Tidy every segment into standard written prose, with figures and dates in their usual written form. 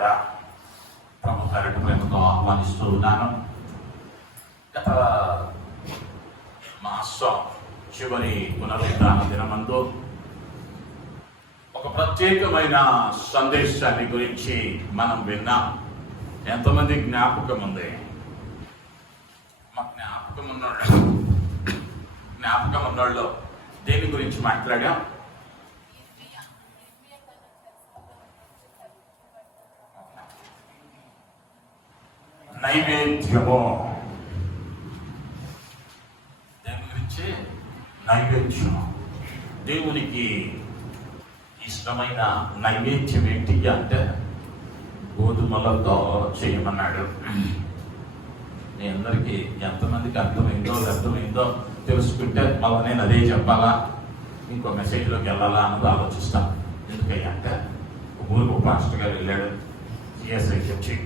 కూడా ప్రభు పేరిట ప్రేమతో ఆహ్వానిస్తూ ఉన్నాను. గత మాసం చివరి పునరుద్ధాన దినమందు ఒక ప్రత్యేకమైన సందేశాన్ని గురించి మనం విన్నాం. ఎంతమంది జ్ఞాపకం ఉంది? మా జ్ఞాపకం ఉన్నోళ్ళు దేని గురించి మాట్లాడాం? నైవేద్యము. దేని గురించి? నైవేద్యం. దేవునికి ఇష్టమైన నైవేద్యం ఏంటి అంటే గోధుమలతో చేయమన్నాడు. మీ అందరికీ ఎంతమందికి అర్థమైందో తెలుసుకుంటే మళ్ళీ నేను అదే చెప్పాలా, ఇంకో మెసేజ్లోకి వెళ్ళాలా అన్నది ఆలోచిస్తాను. ఎందుకంటే ఊరికి పాస్టర్ గారు వెళ్ళాడు, సిఎస్ఐ చర్చి.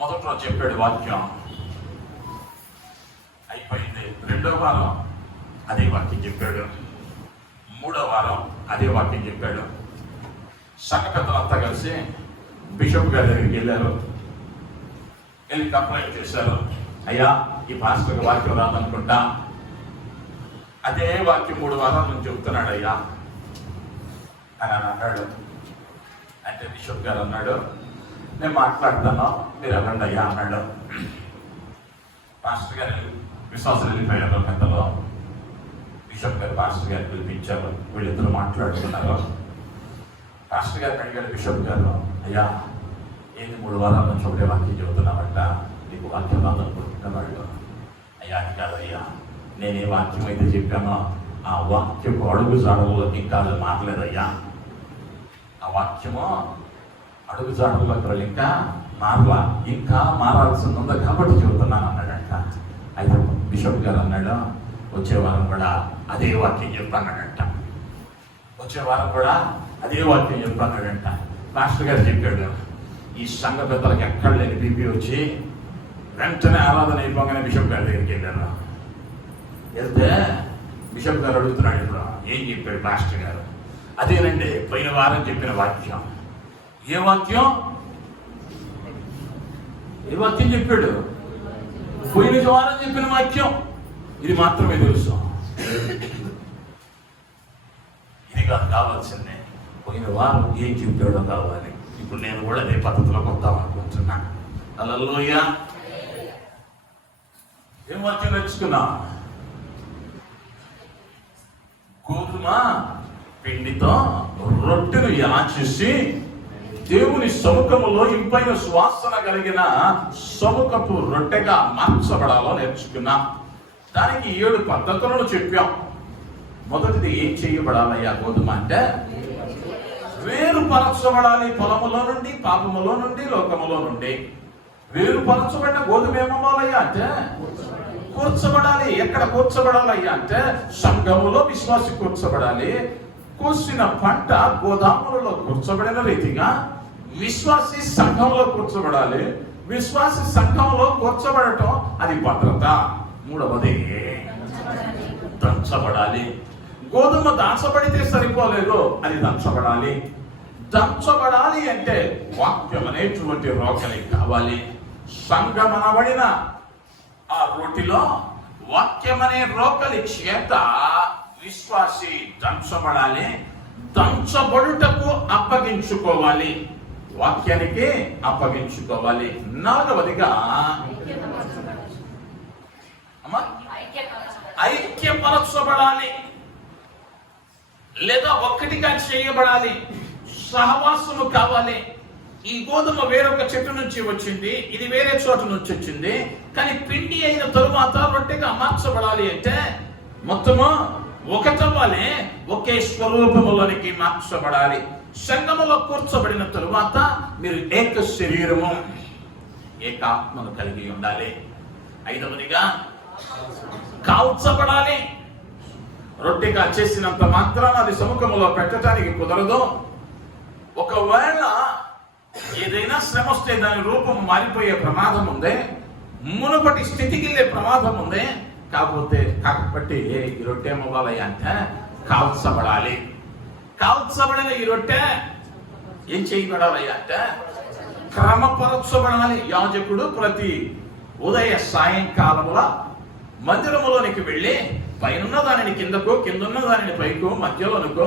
మొదటి రోజు చెప్పాడు వాక్యం, అయిపోయింది. రెండో వారం అదే వాక్యం చెప్పాడు, మూడో వారం అదే వాక్యం చెప్పాడు. సంఘ పెద్దలంతా కలిసి బిషప్ గారి దగ్గరికి వెళ్ళారు. వెళ్ళి కంప్లైంట్ చేశారు, అయ్యా ఈ పాస్టర్కి వాక్యం రాదనుకుంటా, అదే వాక్యం 3 వారాల నుంచి చెబుతున్నాడు అయ్యా అని అన్నాడు. అంటే బిషప్ గారు అన్నాడు, నేను మాట్లాడతాను, మీరు వెళ్ళండి అయ్యా అన్నాడు. పాస్టర్ గారు విశ్వాసం వెళ్ళిపోయారు. పెద్దలో బిషప్ గారు పాస్టర్ గారు పిలిపించారు. వీళ్ళిద్దరూ మాట్లాడుతున్నారు. పాస్టర్ గారిని అడిగాడు బిషప్ గారు, అయ్యా ఏంటి 3 వారాల నుంచి ఒకటే వాక్యం చెబుతున్నామంట, నీకు వాక్యం రాదనుకుంటున్నాడు. అయ్యా అని కాదయ్యా, నేనే వాక్యం అయితే చెప్పానో ఆ వాక్యపు అడుగు జాడలోకి ఇంకా మారలేదయ్యా. ఆ వాక్యము అడుగు జాడలోకి వాళ్ళు ఇంకా మారలా, ఇంకా మారాల్సింది ఉందా కాబట్టి చెబుతున్నాను అన్నాడంట. అయితే బిషప్ గారు అన్నాడు, వచ్చే వారం కూడా అదే వాక్యం చెప్పన్నాడంట. వచ్చే వారం కూడా అదే వాక్యం చెప్పన్నాడంట. మాస్టర్ గారు చెప్పాడు, ఈ సంఘ పెద్దలకు ఎక్కడ లేని బీపీ వచ్చి వెంటనే ఆరాధన అయిపోగానే బిషప్ గారి దగ్గరికి వెళ్ళారు. వెళ్తే బిషప్ గారు అడుగుతున్నాడు, ఇప్పుడు ఏం చెప్పాడు మాస్టర్ గారు? అదేనండి పోయిన వారం చెప్పిన వాక్యం. ఏ వాక్యం చెప్పాడు? పోయిన వారం చెప్పిన వాక్యం. ఇది మాత్రమే తెలుసు. ఇది కాదు కావాల్సిందే, పోయిన వారం ఏం చెప్పాడో కావాలి. ఇప్పుడు నేను కూడా అదే పద్ధతిలో కొద్దాం అనుకుంటున్నా. హల్లెలూయా. ఏం వాక్యం నేర్చుకున్నా? గోధుమ పిండితో రొట్టెను ఎలా చేసి దేవుని సముఖములో ఇంపైన సువాసన కలిగిన సముఖపు రొట్టెగా మార్చబడాలో నేర్చుకున్నాం. దానికి 7 పద్ధతులను చెప్పాం. మొదటిది ఏం చేయబడాలయ్యా? గోధుమ అంటే వేరుపరచబడాలి. పొలములో నుండి, పాపములో నుండి, లోకములో నుండి వేరుపరచబడిన గోధుమ ఏమవ్వాలయ్యా అంటే కూర్చబడాలి. ఎక్కడ కూర్చబడాలయ్యా అంటే సంఘములో విశ్వాసి కూర్చబడాలి. కోసిన పంట గోదాములలో కూర్చబడిన రీతిగా విశ్వాసి సంఘంలో కూర్చబడాలి. విశ్వాసి సంఘంలో కూర్చబడటం అది భద్రత. మూడవది దంచబడాలి. గోధుమ దాచబడితే సరిపోలేదు, అది దంచబడాలి. దంచబడాలి అంటే వాక్యం అనేటువంటి రోకలి కావాలి. సంఘమనబడిన ఆ రోటిలో వాక్యం అనే రోకలి చేత విశ్వాసి దంచబడాలి. దంచబడుటకు అప్పగించుకోవాలి, వాక్యానికి అప్పగించుకోవాలి. 4వదిగా ఐక్యపరచబడాలి, లేదా ఒక్కటిగా చేయబడాలి. సహవాసము కావాలి. ఈ గోధుమ వేరొక చెట్టు నుంచి వచ్చింది, ఇది వేరే చోట నుంచి వచ్చింది. కానీ పిండి అయిన తరువాత రొట్టెగా మార్చబడాలి అంటే మొత్తము ఒకటవ్వాలి, ఒకే స్వరూపములోనికి మార్చబడాలి. సంఘములో కూర్చోబడిన తరువాత మీరు ఏక శరీరము, ఏక ఆత్మను కలిగి ఉండాలి. 5వదిగా కాల్చబడాలి. రొట్టెగా చేసినంత మాత్రాన అది సముఖములో పెట్టడానికి కుదరదు. ఒకవేళ ఏదైనా శ్రమ వస్తే దాని రూపం మారిపోయే ప్రమాదం ఉంది, మునుపటి స్థితికి వెళ్ళే ప్రమాదం ఉంది. కాబట్టి ఈ రొట్టె ఏమవ్వాలి అంటే కాల్చబడాలి. కాల్చబడిన ఈ రొట్టె ఏం చేయబడాలి అంటే క్రమపరచబడాలి. యాజకుడు ప్రతి ఉదయ సాయంకాలముల మందిరములోనికి వెళ్ళి పైనున్న దానిని కిందకో, కిందున్న దానిని పైకో, మధ్యలోనుకో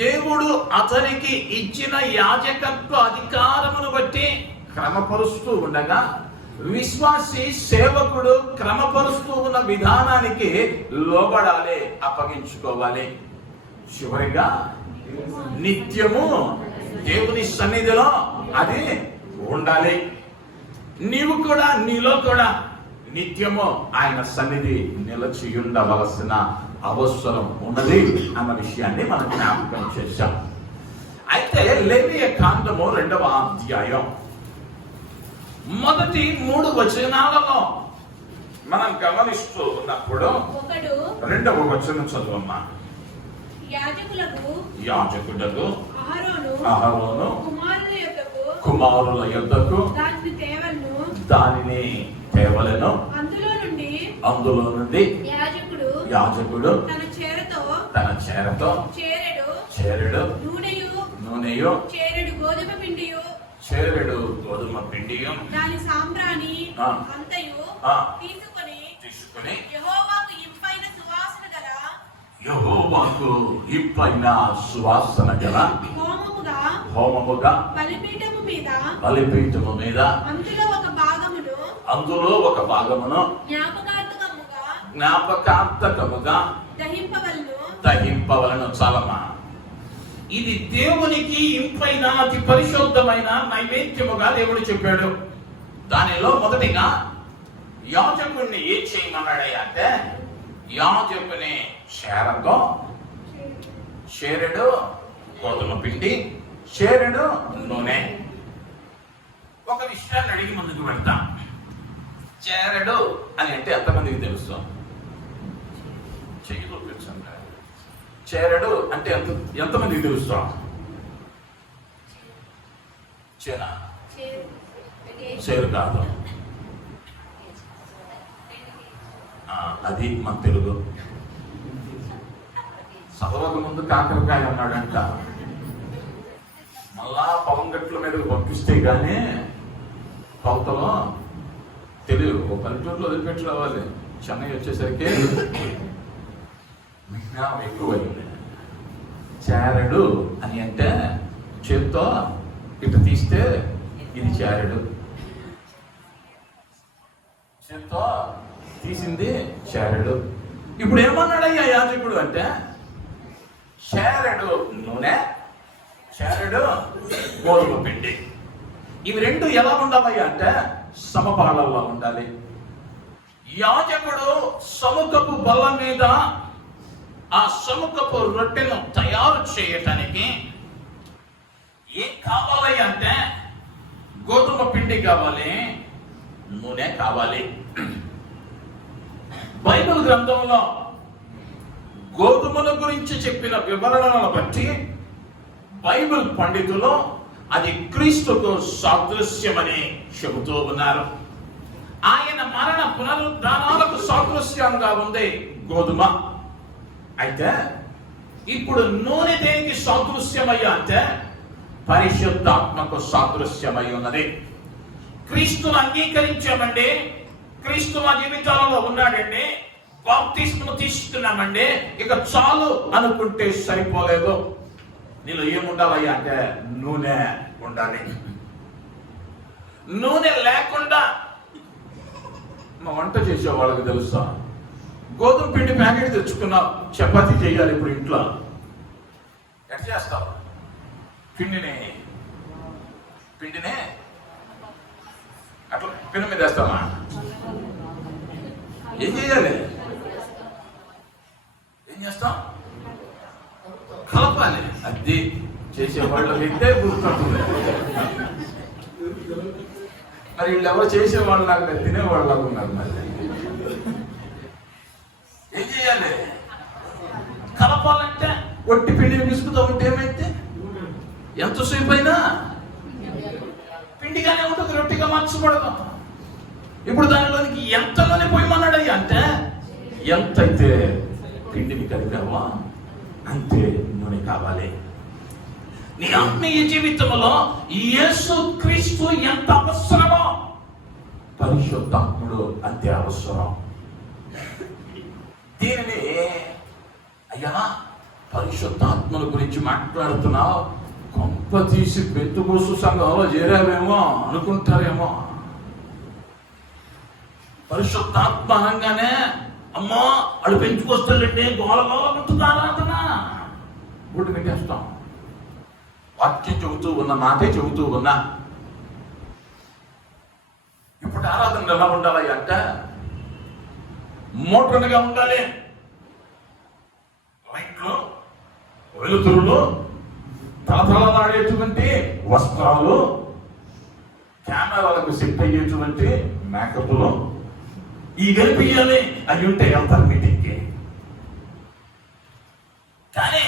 దేవుడు అతనికి ఇచ్చిన యాజకత్వ అధికారమును బట్టి క్రమపరుస్తూ ఉండగా, విశ్వాసి సేవకుడు క్రమపరుస్తూ ఉన్న విధానానికి లోబడాలి, అప్పగించుకోవాలి. చివరిగా నిత్యము దేవుని సన్నిధిలో అది ఉండాలి. నీవు కూడా, నీలో కూడా నిత్యము ఆయన సన్నిధి నిలిచి ఉండవలసిన అవసరం ఉన్నది అన్న విషయాన్ని మనం జ్ఞాపకం చేశాం. అయితే లేవియ కాండము 2వ అధ్యాయం మొదటి 3 వచనాలలో మనం గమనిస్తూ ఉన్నప్పుడు 2వ వచనం చదువమ్మా. యాజకుడకు అహరోను కుమారుల యొద్దకు దానిని తేవలెను. అందులో నుండి యాజకుడు తన చేరతో చేరెడు నూనెయు చేరెడు గోధుమ పిండియు దాని సాంబ్రాణి అంతయు తీసుకొని యెహోవాకు ఇంపైన సువాసన గల హోమముగా బలిపీఠము మీద అందులో ఒక భాగమును జ్ఞాపకార్థకముగా దహింపవలను. చాలమా, ఇది దేవునికి ఇంపైన అతి పరిశుద్ధమైన నైవేద్యముగా దేవుడు చెప్పాడు. దానిలో మొదటిగా యాజకుడిని ఏం చేయమన్నాడు అంటే, యాజకుని చేరతో చేరెడు గోధుమ పిండి, చేరెడు నూనె. ఒక విషయాన్ని అడిగి ముందుకు వెళ్తాం. చేరెడు అని అంటే ఎంతమందికి తెలుసు? చెయ్యి చూపించండి. చేరెడు అంటే ఎంతమందికి తెలుసు? చేరు కాదు, అది మన తెలుగు. చదవక ముందు కాకరకాయ అన్నాడంట. మళ్ళా పొలం గట్ల మీద పంపిస్తే గానీ కొలతలో తెలియదు. ఒక పల్లెటూరులో వదిలిపెట్టి రావాలి. చెన్నై వచ్చేసరికి విజ్ఞానం ఎక్కువైంది. చేరడు అని అంటే చేత్తో ఇటు తీస్తే ఇది చేరడు, చేత్తో తీసింది చేరడు. ఇప్పుడు ఏమన్నాడయ్యా యాజకుడు అంటే, చేరడు నూనె, చేరడు గోధుమ పిండి, ఇవి రెండు ఎలా ఉండాలయ్యా అంటే సమపాలల్లో ఉండాలి. యాజకుడు సముఖపు బల్ల మీద ఆ సముఖపు రొట్టెను తయారు చేయటానికి ఏం కావాలి అంటే గోధుమ పిండి కావాలి, నూనె కావాలి. బైబిల్ గ్రంథంలో గోధుమల గురించి చెప్పిన వివరణలను బట్టి బైబిల్ పండితులు అది క్రీస్తుకు సాదృశ్యమని చెబుతూ ఉన్నారు. ఆయన మరణ పునరుద్ధానాలకు సాదృశ్యంగా ఉంది గోధుమ. అయితే ఇప్పుడు నూనె దేనికి సాదృశ్యమయ్యా అంటే పరిశుద్ధాత్మకు సాదృశ్యమై ఉన్నది. క్రీస్తును అంగీకరించామండి, క్రీస్తు మా జీవితాలలో ఉన్నాడండి, బాప్తిస్మము తీసుకున్నామండి, ఇక చాలు అనుకుంటే సరిపోలేదు. నీలో ఏముండాలయ్యా అంటే నూనె ఉండాలి. నూనె లేకుండా మా వంట చేసే వాళ్ళకి తెలుసా, గోధుమ పిండి ప్యాకెట్ తెచ్చుకున్నావు, చపాతీ చేయాలి ఇప్పుడు ఇంట్లో, ఎట్లా చేస్తావు? పిండినే అట్లా పిండి మీద వేస్తావా? ఏం చేయాలి? ఏం చేస్తాం? కలపాలి. అది చేసేవాళ్ళు అయితే గుర్తుంటుంది. మరి వీళ్ళు ఎవరు చేసేవాళ్ళు లాగా తినేవాళ్ళు లాగా ఉన్నారు. మరి ఏం చేయాలి? కలపాలంటే ఒట్టి పిండిని పిసుకుతూ ఉంటే ఏమైతే ఎంతసేపు అయినా పిండిగానే ఉంటుంది, రొట్టిగా మార్చకూడదు. ఇప్పుడు దానిలోనికి ఎంతలోనే పోయమన్నాడు అంటే ఎంతైతే పిండిని కలిపావా అంతే నూనె కావాలి. నీ ఆత్మీయ జీవితంలో యేసు క్రీస్తు ఎంత అవసరమో పరిశుద్ధాత్ముడు అంతే అవసరం. దీనిని అయ్యా పరిశుద్ధాత్మల గురించి మాట్లాడుతున్నావు, కొంప తీసి పెంతుకోసు సంఘంలో చేరావేమో అనుకుంటారేమో. పరిశుద్ధాత్మ అనగానే అమ్మో వాళ్ళు పెంచుకొస్తారంటే గోలగోల ఉంటుందారా అతనా గుడ్డు పెట్టేస్తాం. వాక్యం చెబుతూ ఉన్న మాటే చెబుతూ ఉన్నా. ఇప్పుడు ఆరాధన ఎలా ఉండాలి అంటే మోటర్గా ఉండాలి. లైట్లు, వెలుతురులు, తలతలలాడేటువంటి వస్త్రాలు, కెమెరాలకు సెట్ అయ్యేటువంటి మేకప్లు, ఈ గెలిపియాలి అవి ఉంటే వెళ్తారు మీటింగ్కి. కానీ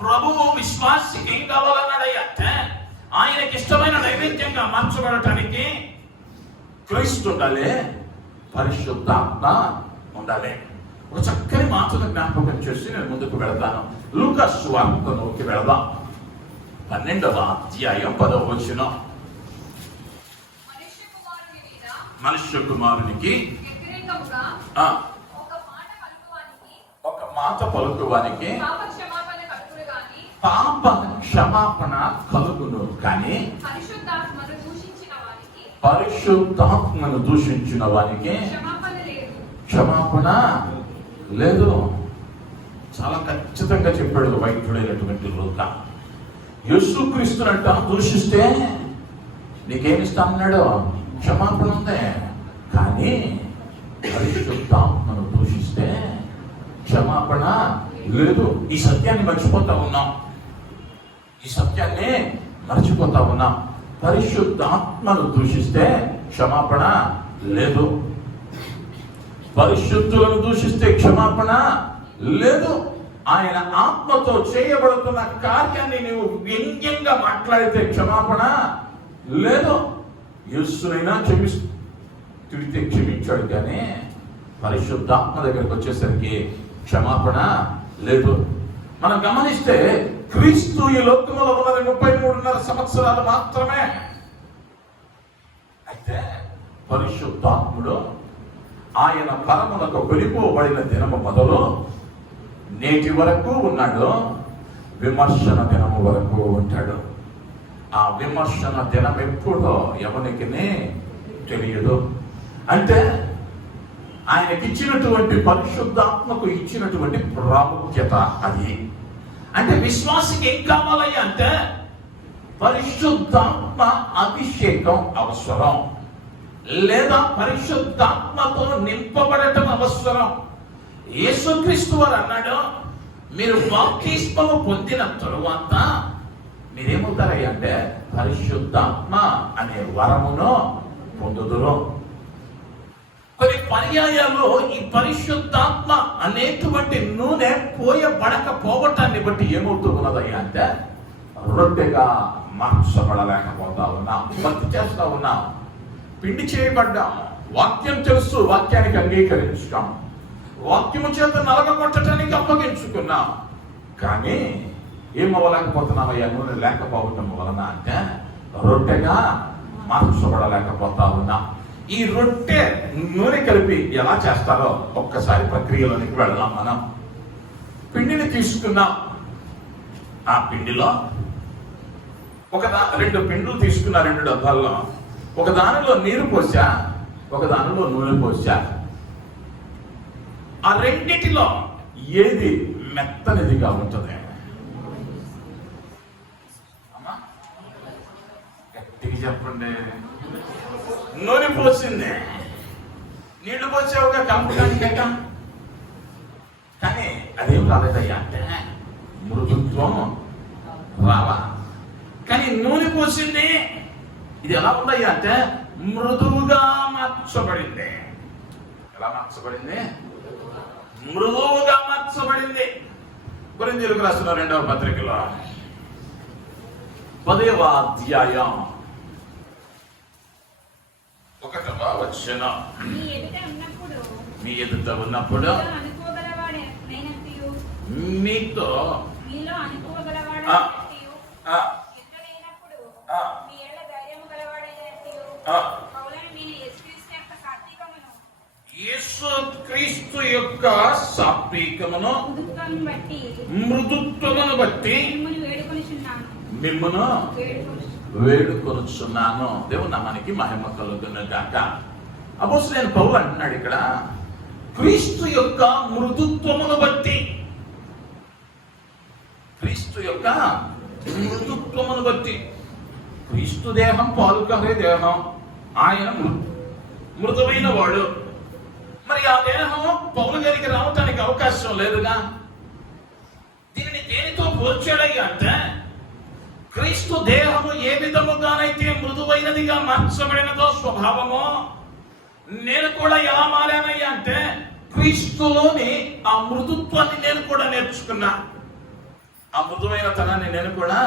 ప్రభువు విశ్వాసికి ఏం కావాలన్నాడయ్యా అంటే ఆయనకి ఇష్టమైన నైవేద్యంగా మార్చబడటానికి క్రీస్తు ఉండాలి, పరిశుద్ధాత్మ ఉండాలి. ఒక చక్కని మాటను జ్ఞాపకం చేసి నేను ముందుకు వెళతాను. లూకా సువార్తలోకి వెళదాం. 12వ అధ్యాయం 10వ వచనం. మనుష్య కుమారునికి ఒక మాట పలుకువానికి పాప క్షమాపణ కలుగును, కానీ పరిశుద్ధాత్మను దూషించిన వానికి క్షమాపణ లేదు. చాలా ఖచ్చితంగా చెప్పాడు వైద్యుడైనటువంటి లూకా. యేసుక్రీస్తునంట దూషిస్తే నీకేమిస్తామన్నాడు? క్షమాపణ ఉంది, కానీ పరిశుద్ధాత్మను దూషిస్తే క్షమాపణ లేదు. ఈ సత్యాన్ని మర్చిపోతా ఉన్నాం. ఈ సత్యాన్ని మర్చిపోతా ఉన్నాం. పరిశుద్ధాత్మను దూషిస్తే క్షమాపణ లేదు. పరిశుద్ధులను దూషిస్తే క్షమాపణ లేదు. ఆయన ఆత్మతో చేయబడుతున్న కార్యాన్ని నీవు వ్యంగ్యంగా మాట్లాడితే క్షమాపణ లేదు. యేసునైనా తిడితే క్షమించాడు, కానీ పరిశుద్ధాత్మ దగ్గరకు వచ్చేసరికి క్షమాపణ లేదు. మనం గమనిస్తే క్రీస్తు ఈ లోకంలో ఉన్నది 33.5 సంవత్సరాలు మాత్రమే. అయితే పరిశుద్ధాత్ముడు ఆయన పరమునకు వెళ్ళిపోబడిన దినము మొదలు నేటి వరకు ఉన్నాడు, విమర్శన దినము వరకు ఉంటాడు. ఆ విమర్శన దినం ఎప్పుడో ఎవరికి తెలియదు. అంటే ఆయనకి ఇచ్చినటువంటి పరిశుద్ధాత్మకు ఇచ్చినటువంటి ప్రాముఖ్యత అది. అంటే విశ్వాసికి ఏం కావాలయ్యా అంటే పరిశుద్ధాత్మ అభిషేకం అవసరం, లేదా పరిశుద్ధాత్మతో నింపబడటం అవసరం. యేసుక్రీస్తు వారు అన్నాడు, మీరు బాప్తిస్మము పొందిన తరువాత మీరేమవుతారయ్యా అంటే పరిశుద్ధాత్మ అనే వరమును పొందుదురు. కొన్ని పర్యాయాలు ఈ పరిశుద్ధాత్మ అనేటువంటి నూనె పోయబడకపోవటాన్ని బట్టి ఏమవుతూ ఉన్నదయ్యా అంటే రొట్టెగా మార్చబడలేకపోతా ఉన్నాం. భక్తి చేస్తా ఉన్నాం, పిండి చేయబడ్డాం, వాక్యం తెలుసు, వాక్యానికి అంగీకరించుతాం, వాక్యము చేత నలగొట్టడానికి అప్పగించుకున్నాం, కానీ ఏమవ్వలేకపోతున్నామయ్యా నూనె లేకపోవటం వలన అంటే రొట్టెగా మార్చబడలేకపోతా ఉన్నాం. ఈ రొట్టె నూనె కలిపి ఎలా చేస్తారో ఒక్కసారి ప్రక్రియలోనికి వెళదాం. మనం పిండిని తీసుకున్నాం. ఆ పిండిలో రెండు పిండులు తీసుకున్న 2 డబ్బాల్లో ఒక దానిలో నీరు పోసా, ఒక దానిలో నూనె పోసా. ఆ రెండిటిలో ఏది మెత్తనిదిగా ఉంటుంది? అమ్మా గట్టిగా చెప్పండి. నూనె పోసింది, నీళ్లు పోసావుగా కలుపుటానికి, కానీ అదేం రాలేదయ్యా అంటే మృదుత్వం రావా. కానీ నూనె పోసింది, ఇది ఎలా ఉందయ్యా అంటే మృదువుగా మార్చబడింది. ఎలా మార్చబడింది? మృదువుగా మార్చబడింది. కొరింథీయులకు రాసిన 2వ పత్రికలో 10వ అధ్యాయం 1వ వచనం. మీ ఎదుట ఉన్నప్పుడు మీతో యుద్ధమైనప్పుడు ఆ. మీ ఎడల ధైర్యము గలవాడైనట్టు పౌలని నేను యేసుక్రీస్తు యొక్క సాత్వికమును యేసుక్రీస్తు యొక్క సాత్వికమును మృదుత్వమును బట్టి మిమ్మును వేడుకొనుచున్నాను. దేవుని నామానికి మహిమ కలుగును గాక. అపోస్తలుడైన పౌలు అంటున్నాడు ఇక్కడ, క్రీస్తు యొక్క మృదుత్వమును బట్టి, క్రీస్తు యొక్క మృదుత్వమును బట్టి. క్రీస్తు దేహం పాలుకరే దేహం, ఆయన మృదువైన వాడు. మరి ఆ దేహం పౌలు గారికి రావటానికి అవకాశం లేదుగా. దీనిని దేనితో పోల్చాడయ్యా అంటే, క్రీస్తు దేహము ఏ విధముగానైతే మృదువైనదిగా మార్చబడినదో స్వభావమో, నేను కూడా ఎలా మారానయ్యా అంటే క్రీస్తులోని ఆ మృదుత్వాన్ని నేను కూడా నేర్చుకున్నా, ఆ మృదువైన తనాన్ని నేను కూడా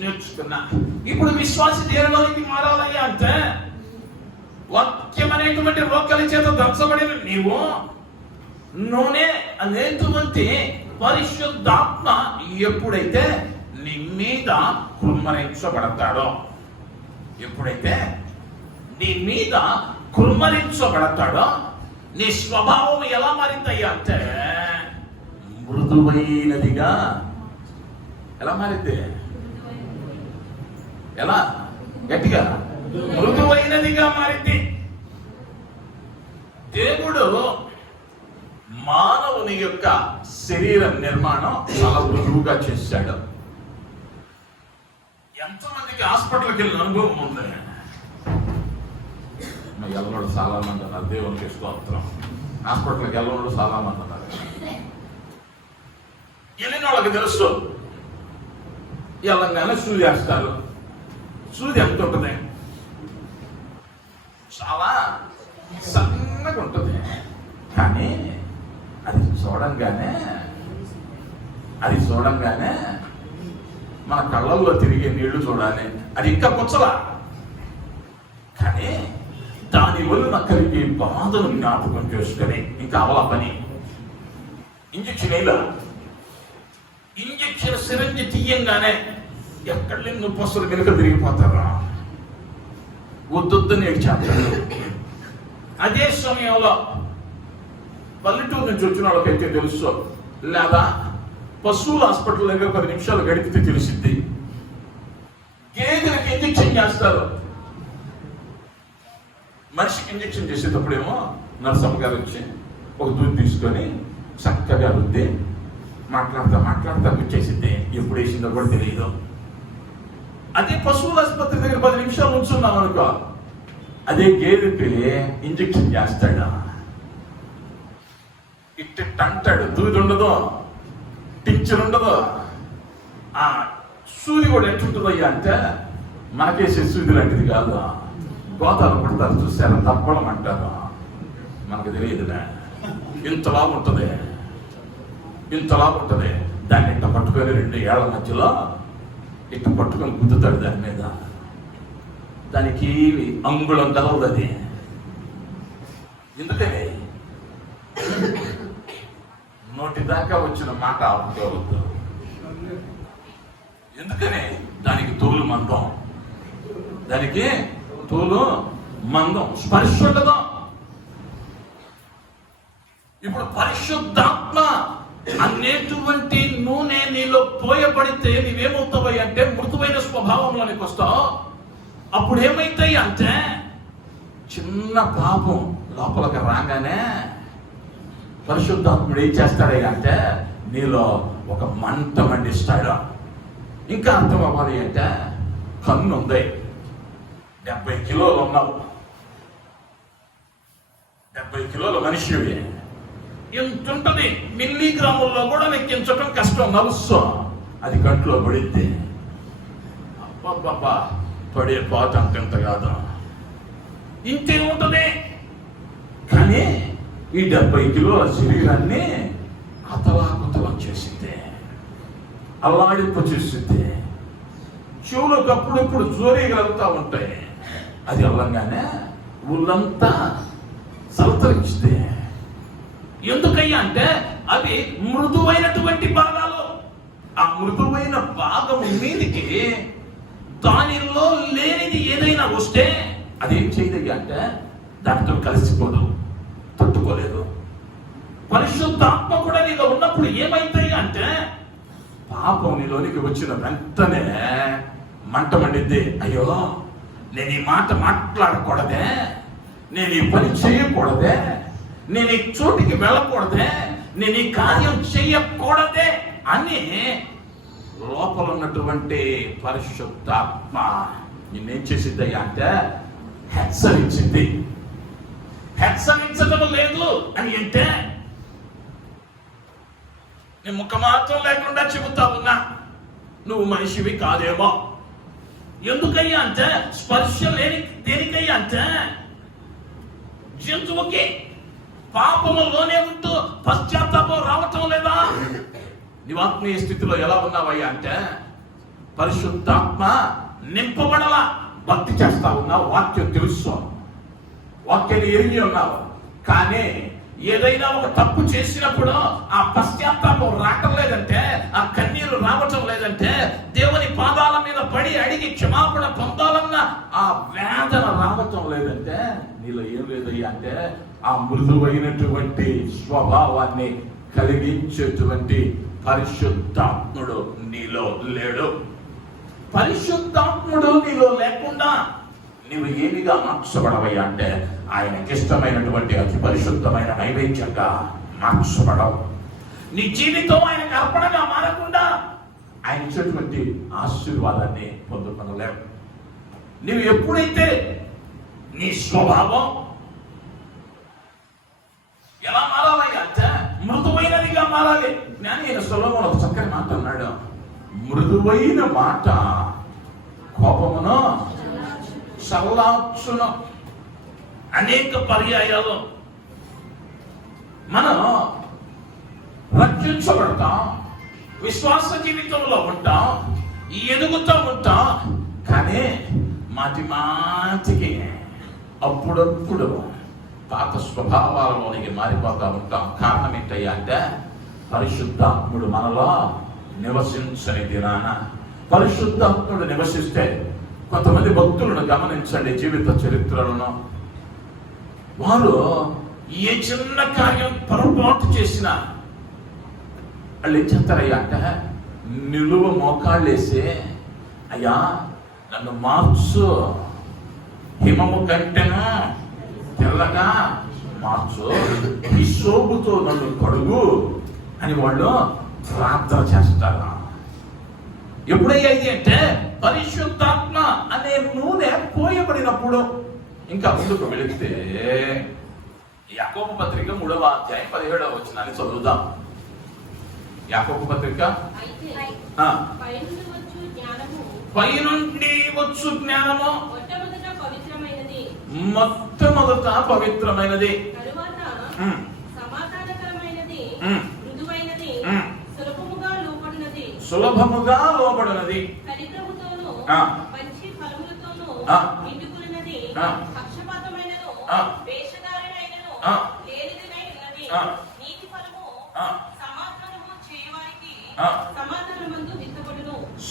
నేర్చుకున్నా. ఇప్పుడు విశ్వాసి దేనిలోనికి మారాలయ్యా అంటే, వాక్యం అనేటువంటి రోకలి చేత దంచబడిన నీవు నూనె అనేటువంటి పరిశుద్ధాత్మ ఎప్పుడైతే నీ మీద కుమ్మరించబడతాడో, ఎప్పుడైతే నీ మీద కుమ్మరించబడతాడో, నీ స్వభావం ఎలా మారిందయ్యా అంటే మృదువైనదిగా. ఎలా మారింది? ఎలా? గట్టిగా మృదువైనదిగా మారింది. దేవుడు మానవుని యొక్క శరీర నిర్మాణం చాలా మృదువుగా చేశాడు. ఎంతమందికి హాస్పిటల్కి వెళ్ళిన అనుభవం ఉంది? ఎల్లడు చాలా మంది అన్నారు. దేవునికి స్తోత్రం. హాస్పిటల్కి ఎల్లడు చాలా మంది అన్నారు. వెళ్ళిన వాళ్ళకి తెలుసు, వెళ్ళంగానే సూది వేస్తారు. సూది ఎంత ఉంటుంది? చాలా సన్నగా ఉంటుంది. కానీ అది చూడంగానే మన కళ్ళల్లో తిరిగే నీళ్లు చూడాలి. అది ఇంకా పుచ్చలా, కానీ దాని వల్ల కలిగే బాధను జ్ఞాపకం చేసుకొని ఇంకా అవల పని. ఇంజక్షన్ ఇలా, ఇంజక్షన్ సిరంజి తీయంగానే ఎక్కడ నొప్పి వస్తుంది, వెనుక తిరిగిపోతారా, వద్దొద్దని ఏడ్చేస్తారు. అదే సమయంలో పల్లెటూరు నుంచి వచ్చిన వాళ్ళకైతే తెలుసు, లేదా పశువుల హాస్పిటల్ దగ్గర 10 నిమిషాలు గడిపితే తెలిసింది. గేదెలకు ఇంజక్షన్ చేస్తారు. మనిషికి ఇంజక్షన్ చేసేటప్పుడేమో నర్సమ్మ గారు వచ్చి ఒక దూది తీసుకొని చక్కగా రుద్ది మాట్లాడతా వచ్చేసింది. ఎప్పుడు వేసిందో కూడా తెలియదు. అదే పశువుల ఆసుపత్రి దగ్గర 10 నిమిషాలు ఉంచున్నాం అనుకో, అదే గేదెకి ఇంజక్షన్ చేస్తాడు. అంటాడు, దూది ఉండదు, టించర్ ఉండదు. ఆ సూది కూడా ఎట్లుంటుందయ్యా అంటే మనకేసే సూది లాంటిది కాదు. గోతాలు పడతారు చూసారా, తప్పడం అంటారు. మనకు తెలియదులే. ఇంతలా ఉంటుంది. దాన్ని ఇట్ట పట్టుకొని 2 ఏళ్ల మధ్యలో ఇట్ట పట్టుకొని గుద్దుతాడు దాని మీద. దానికి అంగుళం కలవదు. అది ఎందుకని? నోటి దాకా వచ్చిన మాట ఆపుకోవద్దు. ఎందుకని? దానికి తోలు మందం, స్పర్శ ఉండదు. ఇప్పుడు పరిశుద్ధాత్మ అనేటువంటి నూనె నీలో పోయబడితే నీవేమవుతావు అంటే మృదువైన స్వభావంలోనికి వస్తావు. అప్పుడు ఏమైతాయి అంటే చిన్న పాపం లోపలికి రాగానే పరిశుద్ధాత్ముడు ఏం చేస్తాడయ్యా అంటే నీలో ఒక మంట మండిస్తాడు. ఇంకా అర్థం అవ్వాలి అంటే కన్ను ఉంది, 70 కిలోలు ఉన్నావు, 70 కిలోల మనిషివి, ఇంత ఉంటుంది. మిల్లీగ్రాముల్లో కూడా లెక్కించడం కష్టం. నలుసు అది కంట్లో పడిద్ది. అబ్బబ్బబ్బా, పడే పాత అంత కాదు, ఇంతే ఉంటుంది. కానీ ఈ 70 కిలోల శరీరాన్ని అతలాకుతలం చేసింది, అల్లాడింపు చేసింది. చెవులకు అప్పుడప్పుడు జోరీగలుగుతూ ఉంటాయి. అది అల్లంగానే ఊళ్ళంతా సలతరించింది. ఎందుకయ్యా అంటే అవి మృదువైనటువంటి భాగాలు. ఆ మృదువైన భాగం మీదికి దానిలో లేనిది ఏదైనా వస్తే అదేం చేయదయ్యా అంటే దానితో కలిసిపోదు, తట్టుకోలేదు. పరిశుద్ధాత్మ కూడా నీలో ఉన్నప్పుడు ఏమైతాయి అంటే పాపం నీలోనికి వచ్చిన వెంటనే మంట మండిద్ది. అయ్యో, నేను ఈ మాట మాట్లాడకూడదే, నేను ఈ పని చేయకూడదే, నేను ఈ చోటికి వెళ్ళకూడదే, నేను ఈ కార్యం చేయకూడదే అని లోపల ఉన్నటువంటి పరిశుద్ధాత్మ నిన్నేం చేసిద్దయ్యా అంటే హెచ్చరించింది. హెచ్చరించడం లేదు అని అంటే నేను ముఖమాత్రం లేకుండా చెబుతా ఉన్నా, నువ్వు మనిషివి కాదేమో. ఎందుకయ్యా అంటే స్పర్శ లేని దేనికయ్యా అంటే జంతువుకి పాపములోనే ఉంటూ పశ్చాత్తాపం రావటం లేదా? నీవు ఆత్మీయ స్థితిలో ఎలా ఉన్నావయ్యా అంటే పరిశుద్ధాత్మ నింపబడలా, భక్తి చేస్తా ఉన్నావు, వాక్యం తెలుసు, వాక్యాన్ని ఎరిగి ఉన్నావు. కానీ ఏదైనా ఒక తప్పు చేసినప్పుడు ఆ పశ్చాత్తాపం రావటం లేదంటే, ఆ కన్నీరు రావటం లేదంటే, దేవుని పాదాల మీద పడి అడిగి క్షమాపణ పొందాలన్న ఆ వేదన రావటం లేదంటే నీలో ఏం లేదయ్యా అంటే ఆ మృదువైనటువంటి స్వభావాన్ని కలిగించేటువంటి పరిశుద్ధాత్ముడు నీలో లేడు. పరిశుద్ధాత్ముడు నీలో లేకుండా నీవు ఏమిగా మార్చబడవయ్యా అంటే ఆయనకి ఇష్టమైనటువంటి అతి పరిశుద్ధమైన నైవేద్యంగా మార్చబడవు. నీ జీవితం ఆయనకు అర్పణగా మారకుండా ఆయన ఇచ్చేటువంటి ఆశీర్వాదాన్ని పొందుకొనలేవు. నీవు ఎప్పుడైతే నీ స్వభావం ఎలా మారాలయ్యా అంటే మృదువైనదిగా మారాలి. జ్ఞాని అయిన సొలొమోను ఒక చక్కని మాట అన్నాడు, మృదువైన మాట కోపమును చల్లార్చును. అనేక పర్యాయాలు మనం రక్షించబడతాం, విశ్వాస జీవితంలో ఉంటాం, ఎదుగుతూ ఉంటాం. కానీ మాటికి అప్పుడప్పుడు పాత స్వభావాలలోనికి మారిపోతూ ఉంటాం. కారణం ఏంటయ్యా అంటే పరిశుద్ధాత్ముడు మనలో నివసించని దినాన, పరిశుద్ధాత్ముడు నివసిస్తే కొంతమంది భక్తులను గమనించండి, జీవిత చరిత్రలను వారు ఏ చిన్న కార్యం పొరపాటు చేసినా వాళ్ళు ఏం చేస్తారయ్యా అంటే నిలువ మోకాళ్ళేసి, అయ్యా నన్ను మార్చు, హిమము కంటెను తెల్లగా మార్చు, ఈ సోపుతో నన్ను కడుగు అని వాళ్ళు ప్రార్థన చేస్తారు. ఎప్పుడయ్యా ఇది అంటే పరిశుద్ధాత్మ అనే నూనె పోయబడినప్పుడు. ఇంకా ముందుకు వెళితే యాకోబు పత్రిక 3వ అధ్యాయం 17వ వచనాన్ని చదువుదాం. యాకోబు పత్రిక పైనుండి వచ్చు జ్ఞానము మొట్టమొదట పవిత్రమైనది, సులభముగా లోబడినది,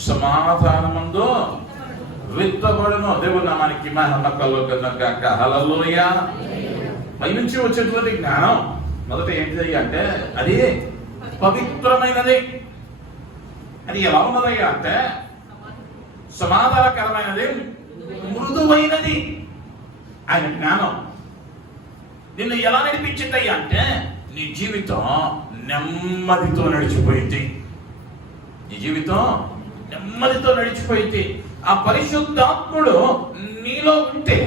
సమాధానమందు విత్తబడును. దేవుని నామానికి మహిమ కలుగుగాక. హల్లెలూయా. పైనుంచి వచ్చేటువంటి జ్ఞానం మొదట ఏంటిది అంటే అది పవిత్రమైనది. అది ఎలా ఉన్నదయ్యా అంటే సమాధానకరమైనది, మృదువైనది. ఆయన జ్ఞానం నిన్ను ఎలా నడిపించిందయ్యా అంటే నీ జీవితం నెమ్మదితో నడిచిపోయింది. నీ జీవితం నెమ్మదితో నడిచిపోయింది. ఆ పరిశుద్ధాత్ముడు నీలో ఉంటే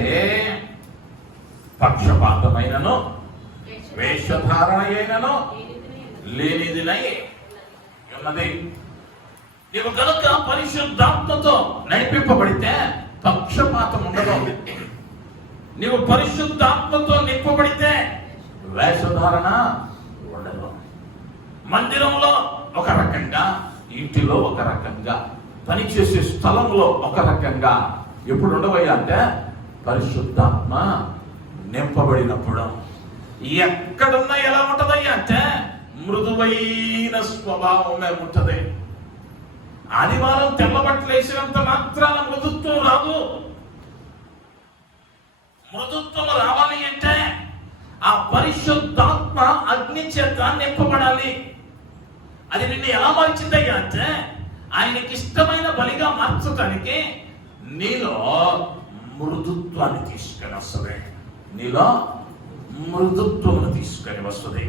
పక్షపాతమైనను వేషధారణ అయినను లేనిదినై ఉన్నది. నీవు కనుక పరిశుద్ధాత్మతో నడిపింపబడితే పక్షపాతం ఉండదు. నీవు పరిశుద్ధాత్మతో నింపబడితే వేషధారణ ఉండదు. మందిరంలో ఒక రకంగా, ఇంటిలో ఒక రకంగా, పనిచేసే స్థలంలో ఒక రకంగా. ఎప్పుడు ఉండవయ్యా అంటే పరిశుద్ధాత్మ నింపబడినప్పుడు. ఎక్కడున్నా ఎలా ఉంటదయ్యా అంటే మృదువైన స్వభావమే ఉంటది. ఆదివారం తెల్ల బట్టలు వేసినంత మాత్రాన మృదుత్వం రాదు. మృదుత్వం రావాలి అంటే ఆ పరిశుద్ధాత్మ అగ్ని చేత నింపబడాలి. అది నిన్ను ఎలా మార్చిందయ్యా అంటే ఆయనకి ఇష్టమైన బలిగా మార్చడానికి నీలో మృదుత్వాన్ని తీసుకొని వస్తుంది. నీలో మృదుత్వమును తీసుకొని వస్తుంది.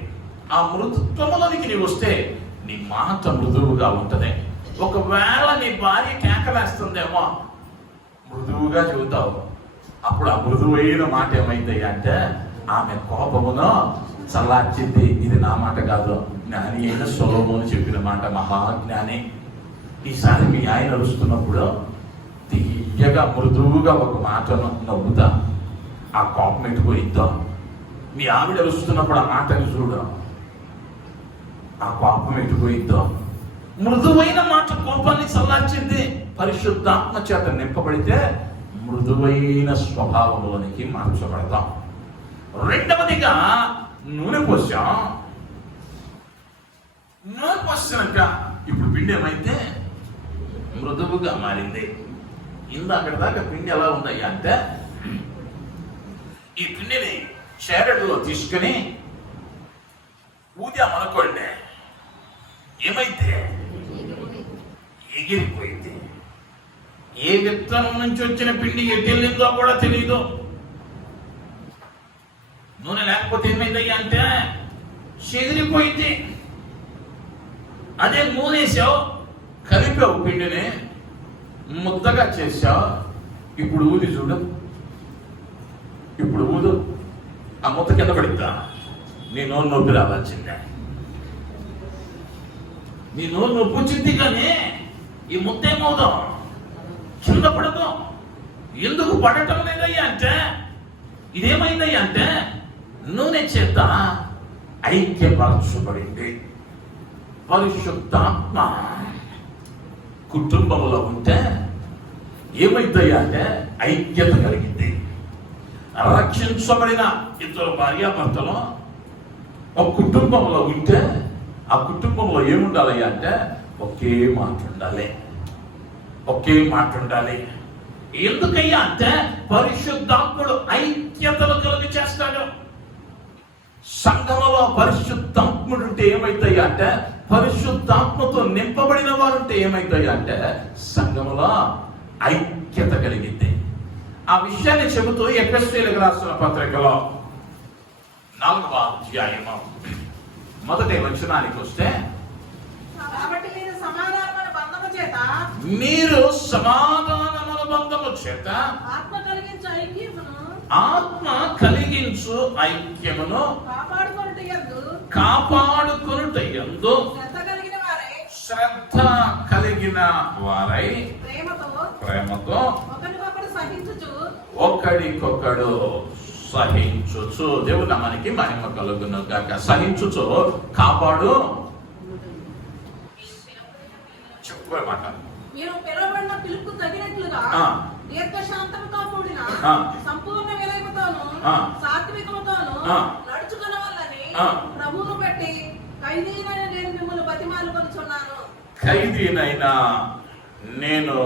ఆ మృదుత్వములోనికి నీవు వస్తే నీ మాట మృదువుగా ఉంటది. ఒకవేళ నీ భార్య కేకలేస్తుందేమో మృదువుగా చెబుతావు. అప్పుడు ఆ మృదువైన మాట ఏమైంది అంటే ఆమె కోపమును చల్లార్చింది. ఇది నా మాట కాదు, జ్ఞాని అయిన సొలొమోను చెప్పిన మాట, మహాజ్ఞాని. ఈసారి మీ ఆయన అరుస్తున్నప్పుడు తీయగా మృదువుగా ఒక మాటను నవ్వుతా, ఆ కోపం ఎట్టుపోయిద్దాం. మీ ఆవిడ అరుస్తున్నప్పుడు ఆ మాటని చూడు, ఆ కోపం ఎట్టుపోయిద్దాం. మృదువైన మాట కోపాన్ని చల్లార్చింది. పరిశుద్ధాత్మ చేత నింపబడితే మృదువైన స్వభావంలోనికి మార్చబడతాం. రెండవదిగా నూనె పోసాం. నూనె పోసినాక ఇప్పుడు పిండి ఏమైతే మృదువుగా మారింది. ఇందాక దాకా పిండి ఎలా ఉందయ్యా అంటే ఈ పిండిని షేరడులో తీసుకుని ఊదామనుకోండి, ఏమైతే ఎగిరిపోయింది. ఏ విత్తనం నుంచి వచ్చిన పిండి ఎగిరిందో కూడా తెలియదు. నూనె లేకపోతే ఏమైందయ్యా అంటే చెదిరిపోయింది. అదే నూనె వేసావు, కలిపావు, పిండిని ముద్దగా చేసావు. ఇప్పుడు ఊది చూడు, ఇప్పుడు ఊదు, ఆ ముద్ద కింద పడిద్దా? నీ నోరు నొప్పి రావాల్సిందే. నీ నోరు నొప్పి వచ్చింది కానీ ఈ ముద్ద ఏమవుదాం, కింద పడదు. ఎందుకు పడటం లేదయ్యా అంటే ఇదేమైందయ్యా అంటే నూనె చేత ఐక్యపరచబడింది. పరిశుద్ధాత్మ కుటుంబంలో ఉంటే ఏమైందయ్యా అంటే ఐక్యత కలిగింది. రక్షించబడిన ఇద్దరు భార్యాభర్తలు ఒక కుటుంబంలో ఉంటే ఆ కుటుంబంలో ఏముండాలయ్యా అంటే ఒకే మాట ఉండాలి, ఒకే మాట ఉండాలి. ఎందుకయ్యా అంటే పరిశుద్ధాత్ముడు ఐక్యతను కలుగు చేస్తాడు. సంఘములో పరిశుద్ధాత్ముడు ఉంటే ఏమైతాయి అంటే, పరిశుద్ధాత్మతో నింపబడిన వారు ఉంటే ఏమైతాయి అంటే సంఘములో ఐక్యత కలిగింది. ఆ విషయాన్ని చెబుతూ ఎఫెసీయులకు రాసిన పత్రికలో 4వ అధ్యాయము మొదటి వచనానికి వస్తే, మీరు సమాధానముల బంధము చేత ఆత్మ కలిగించు ఐక్యమును కాపాడుకొనుటయందు శ్రద్ధ కలిగిన వారై ప్రేమతో ఒకడికొకడు సహించుచు. దేవుడు మనకి మహిమ కలుగును గాక. సహించుచు, కాపాడు, చెప్పే మాట. మీరు పిలువబడిన పిలుపుకు తగినట్లుగా దీర్ఘశాంతముతో కూడిన సంపూర్ణ వినయముతోను సాత్వికముతోను నడుచుకొనవలెనని ప్రభువును బట్టి ఖైదీనైన నేను మిమ్మల్ని బతిమాలుకొనుచున్నాను. ఖైదీనైనా నేను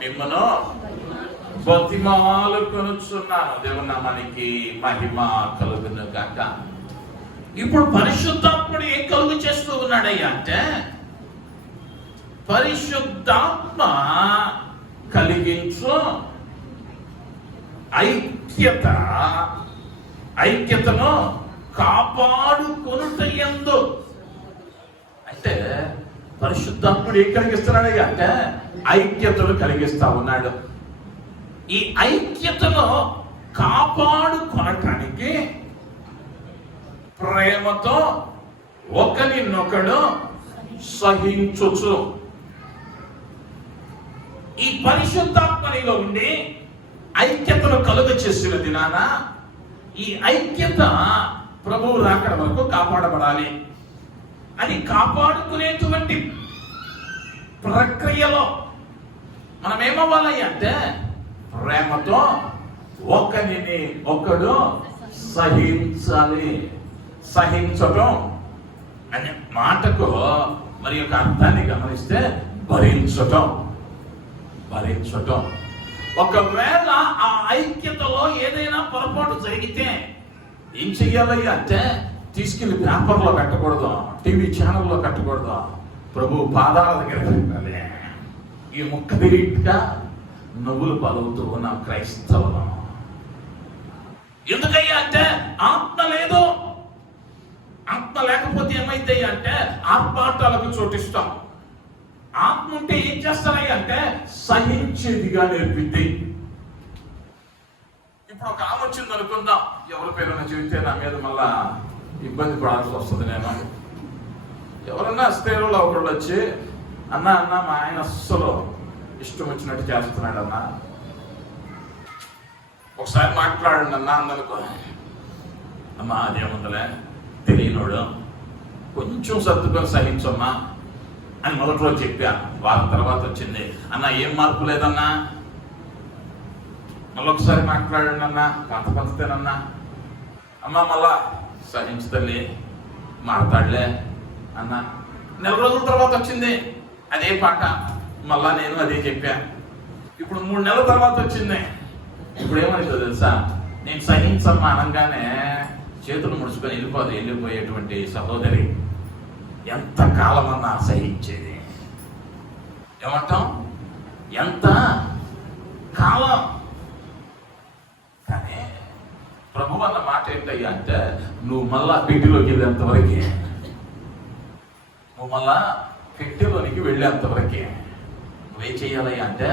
మిమ్మల్ని బతిమాలుకొనుచున్నాను. దేవుని నామానికి మహిమ కలుగును గాక. ఇప్పుడు పరిశుద్ధాత్ముడు ఏం కలుగు చేస్తూ ఉన్నాడయ్యా అంటే పరిశుద్ధాత్మ కలిగించు ఐక్యతను కాపాడుకొనుటయందు. అంటే పరిశుద్ధాత్ముడు ఏం కలిగిస్తున్నాడయ్యా అంటే ఐక్యతను కలిగిస్తా ఉన్నాడు. ఈ ఐక్యతను కాపాడుకొనటానికి ప్రేమతో ఒకరినొకడు సహించుచు. ఈ పరిశుద్ధాత్మనిలో ఉండి ఐక్యతను కలుగ చేసిన దినాన ఈ ఐక్యత ప్రభువు రాకడ వరకు కాపాడబడాలి. అది కాపాడుకునేటువంటి ప్రక్రియలో మనం ఏమవ్వాలి అంటే ప్రేమతో ఒకరిని ఒకడు సహించాలి. సహించడం అనే మాటకు మరి యొక్క అర్థాన్ని గమనిస్తే భరించటం. ఒకవేళ ఆ ఐక్యతలో ఏదైనా పొరపాటు జరిగితే ఏం చెయ్యాలి అంటే తీసుకెళ్లి పేపర్లో పెట్టకూడదు, టీవీ ఛానల్లో పెట్టకూడదు, ప్రభు పాదాల దగ్గర పెట్టాలి. ఈ ముక్క తిరిగిగా నవ్వులు పలుకుతూ ఉన్న క్రైస్తవులు. ఎందుకయ్యా అంటే ఆత్మ లేదు. ఆత్మ లేకపోతే ఏమైతే అంటే ఆర్భాటాలకు చోటిస్తాం. ఆత్మ ఉంటే ఏం చేస్తారయ్యా అంటే సహించేదిగా నేర్పింది. ఇప్పుడు ఒక ఆమె వచ్చింది అనుకుందాం, ఎవరి పేరున్న చెబితే నా మీద మళ్ళా ఇబ్బంది పడాల్సి వస్తుంది. నేను ఎవరన్నా స్త్రీలలో ఒకళ్ళు వచ్చి అన్న మా ఆయన అస్సలు ఇష్టం వచ్చినట్టు చేస్తున్నాడు అన్న, ఒకసారి మాట్లాడండి అన్న అందనుకో, అమ్మా అదేముందలే తెలియనోడు, కొంచెం సర్దుకొని సహించమ్మా అని మొదటి రోజు చెప్పా. వారం తర్వాత వచ్చింది, అన్న ఏం మార్పు లేదన్నా, మళ్ళీ ఒకసారి మాట్లాడండి అన్న, పాత పంచుతేనన్నా, అమ్మ మళ్ళా సహించుతల్లి మాట్లాడలే అన్న. నెల రోజుల తర్వాత వచ్చింది అదే పాట, మళ్ళా నేను అదే చెప్పా. ఇప్పుడు 3 నెలల తర్వాత వచ్చింది. ఇప్పుడు ఏమైందో తెలుసా, నేను సహించమ్మా అనగానే చేతులు ముడుచుకొని వెళ్ళిపోయేటువంటి సహోదరి ఎంత కాలమన్నా సహించేది. ఏమంటాం, ఎంత కాలం. కానీ ప్రభు అన్న మాట ఏంటయ్యా అంటే నువ్వు మళ్ళా పెట్టిలోకి వెళ్ళేంతవరకే, నువ్వు మళ్ళా పెట్టిలోనికి వెళ్ళేంతవరకే నువ్వేం చెయ్యాలి అంటే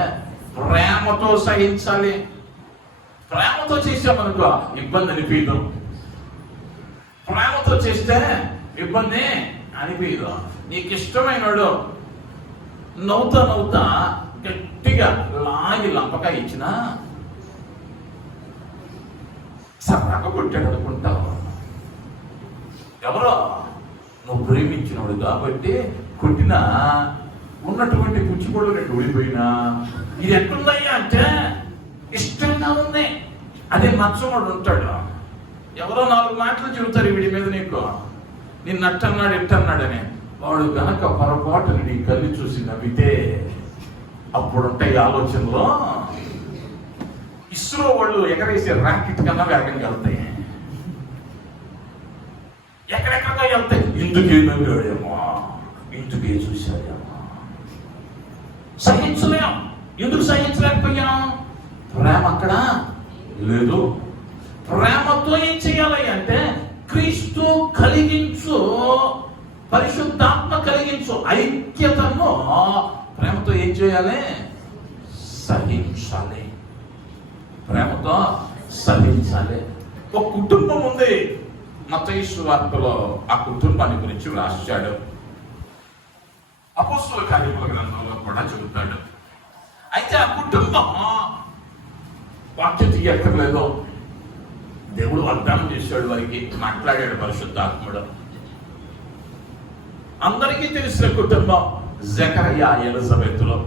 ప్రేమతో సహించాలి. ప్రేమతో చేసామనుకో ఇబ్బంది అనిపించదు, ప్రేమతో చేస్తే ఇబ్బంది అనిపించదు. నీకు ఇష్టమైనడు నవ్వుతా గట్టిగా లాగి లంపకాయ ఇచ్చినా సరదాగా కొట్టాడు అనుకుంటావు. ఎవరో నువ్వు ప్రేమించినవాడు కాబట్టి కొట్టినా ఉన్నటువంటి పుచ్చిపొళ్ళు 2 ఊడిపోయినా ఇది ఎట్టుందయ్యా అంటే ఇష్టంగా ఉంది. అదే నచ్చవాడు ఉంటాడు, ఎవరో 4 మాటలు చెబుతారు వీడి మీద, నీకు నిన్ను అట్టన్నాడు ఇట్టన్నాడని, వాడు గనక పొరపాటుని నీ కళ్ళు చూసి నవ్వితే అప్పుడుంటాయి ఆలోచనలో. ఇస్రో వాళ్ళు ఎగరేసే రాకెట్ కన్నా వేగంగా వెళ్తాయి, ఎక్కడెక్కడో వెళ్తాయి. ఇందుకే నవ్వాడేమో, ఇందుకే చూశాడేమో. సహించలేం. ఎందుకు సహించలేకపోయాం? ప్రేమ అక్కడ లేదు. ప్రేమతో ఏం చేయాలి అంటే క్రీస్తు కలిగించు, పరిశుద్ధాత్మ కలిగించు ఐక్యతను ప్రేమతో ఏం చేయాలి? సహించాలి. ప్రేమతో సహించాలి. ఒక కుటుంబం ఉంది, మత్తయి సువార్తలో ఆ కుటుంబాన్ని గురించి రాశాడు. అపోస్తలుల కార్యముల గ్రంథంలో కూడా చెబుతాడు. అయితే ఆ కుటుంబం వాక్యం తీయక్కర్లేదు, దేవుడు వాగ్దానం చేశాడు, వారికి మాట్లాడాడు పరిశుద్ధాత్ముడు. అందరికీ తెలిసిన కుటుంబం జకరియా ఎలిజబెత్తులో.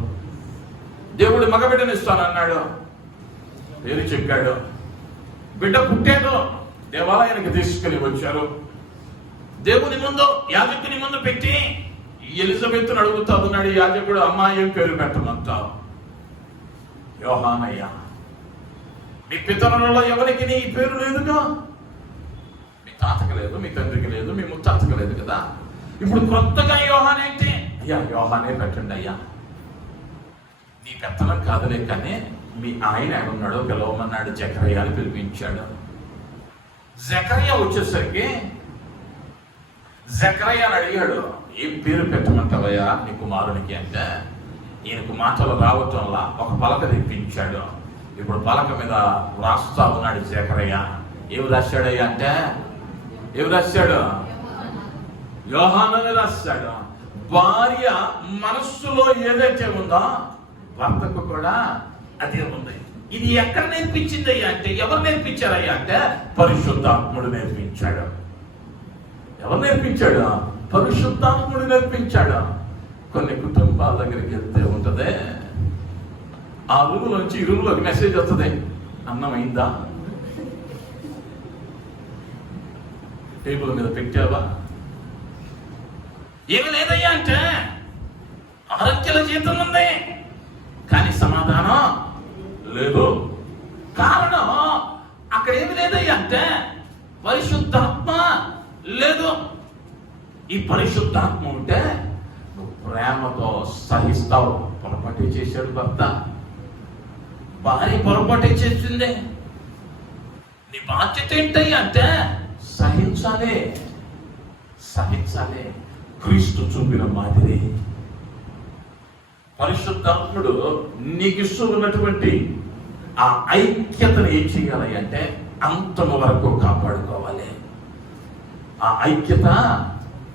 దేవుడు మగబిడ్డను ఇస్తానన్నాడు, పేరు చెప్పాడు. బిడ్డ పుట్టాడు, దేవాలయానికి తీసుకెళ్లి వచ్చారు. దేవుని ముందు యాజకుని ముందు పెట్టి ఎలిజబెత్తును అడుగుతా ఉన్నాడు యాజకుడు, అమ్మాయి పేరు పెట్టమంటావు? యోహానయ్య. మీ పితరులలో ఎవరికి నీ పేరు లేదుగా, మీ తాతకి లేదు, మీ తండ్రికి లేదు, మీ ముత్తాతకి లేదు కదా. ఇప్పుడు కొత్తగా యోహాన్ ఏంటి? అయ్యా యోహానే పెట్టండి అయ్యా. నీ పెత్తనం కాదులే, కానీ మీ ఆయన ఎక్కడున్నాడో పిలవమన్నాడు. జకరియా అని పిలిపించాడు. జకరియా వచ్చేసరికి జకరియా అడిగాడు, ఏం పేరు పెట్టమంటావయ్యా నీ కుమారునికి అంటే, ఈయనకు మాటలు రావటంలా ఒక పలక తెప్పించాడు. ఇప్పుడు పలక మీద రాస్తా ఉన్నాడు జకరియా. ఏమి రాశాడయ్యా అంటే, ఏమి రాశాడు? యోహాను అని రాశాడు. భార్య మనస్సులో ఏదైతే ఉందో భర్తకు కూడా అదే ఉంది. ఇది ఎక్కడ నేర్పించిందయ్యా అంటే, ఎవరు నేర్పించారయ్యా అంటే పరిశుద్ధాత్ముడు నేర్పించాడు. ఎవరు నేర్పించాడు? పరిశుద్ధాత్ముడు నేర్పించాడు. కొన్ని కుటుంబాల దగ్గరికి వెళ్తే ఉంటదే, ఆ రూములోంచి ఈ రూములోకి మెసేజ్ వస్తుంది, అన్నం అయిందా, టేబుల్ మీద పెట్టావా, ఏమి లేదయ్యా అంటే ఆరోగ్యాల జీతం ఉంది, కానీ సమాధానం లేదు. కారణం అక్కడ ఏమి లేదయ్యా అంటే పరిశుద్ధాత్మ లేదు. ఈ పరిశుద్ధాత్మ ఉంటే నువ్వు ప్రేమతో సహిస్తావు. పొరపాటు చేశాడు భర్త, భార్య పొరపాటు చేసింది. నీ బాధ్యత ఏంటయ్యా అంటే సహించాలి. క్రీస్తు చూపిన మాదిరి పరిశుద్ధాత్ముడు నీకు ఇస్తున్నటువంటి ఆ ఐక్యతను ఏం చేయాలి అంటే అంతము వరకు కాపాడుకోవాలి. ఆ ఐక్యత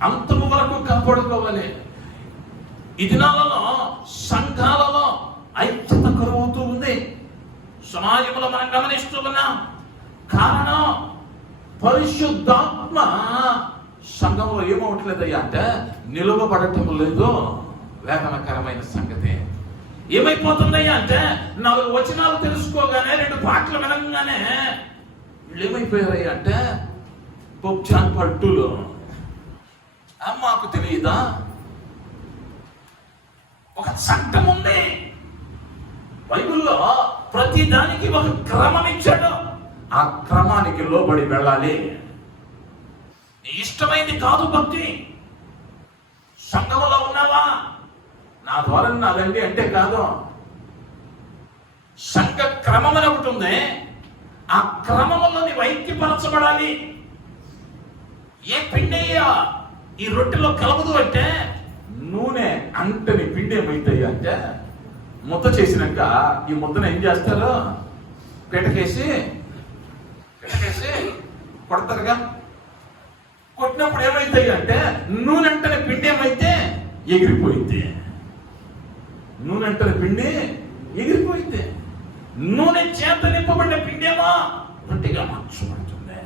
అంతము వరకు కాపాడుకోవాలి. ఈ దినాలలో సంఘాలలో ఐక్యత కరువుతూ ఉంది. సమాజంలో మనం గమనిస్తూ ఉన్నాం. కారణం పరిశుద్ధాత్మ సంఘంలో ఏమవట్లేదయ్యా అంటే నిలువబడటం లేదు. వేదనకరమైన సంగతి. ఏమైపోతుందయ్యా అంటే 4 వచనాలు తెలుసుకోగానే 2 పాటలు వినగానే వీళ్ళు ఏమైపోయారయ్యా అంటే పోప్ జాన్ పాల్ II మాకు తెలియదా, ఒక చట్టం ఉంది బైబిల్లో, ప్రతి దానికి ఒక క్రమం ఇచ్చాడు. ఆ క్రమానికి లోబడి వెళ్ళాలి. నీ ఇష్టమైంది కాదు భక్తి. సంఘంలో ఉన్నావా, నా ద్వారా నాదండి అంటే కాదు. సంఘ క్రమం అని ఒకటి ఉంది. ఆ క్రమంలో నీవు ఐక్యపరచబడాలి. ఏ పిండయ్యా ఈ రొట్టెలో కలవదు అంటే నూనె అంటని పిండి ఏమైతాయి అంటే ముద్ద చేసినాక ఈ ముద్దను ఏం చేస్తారు, పిటకేసి కొడతారుగా. కొట్టినప్పుడు ఏమైతాయి అంటే నూనె అంటనే పిండి ఏమైతే ఎగిరిపోయింది. నూనె చేత నింపబడిన పిండేమో రొట్టెగా మార్చబడుతుంది.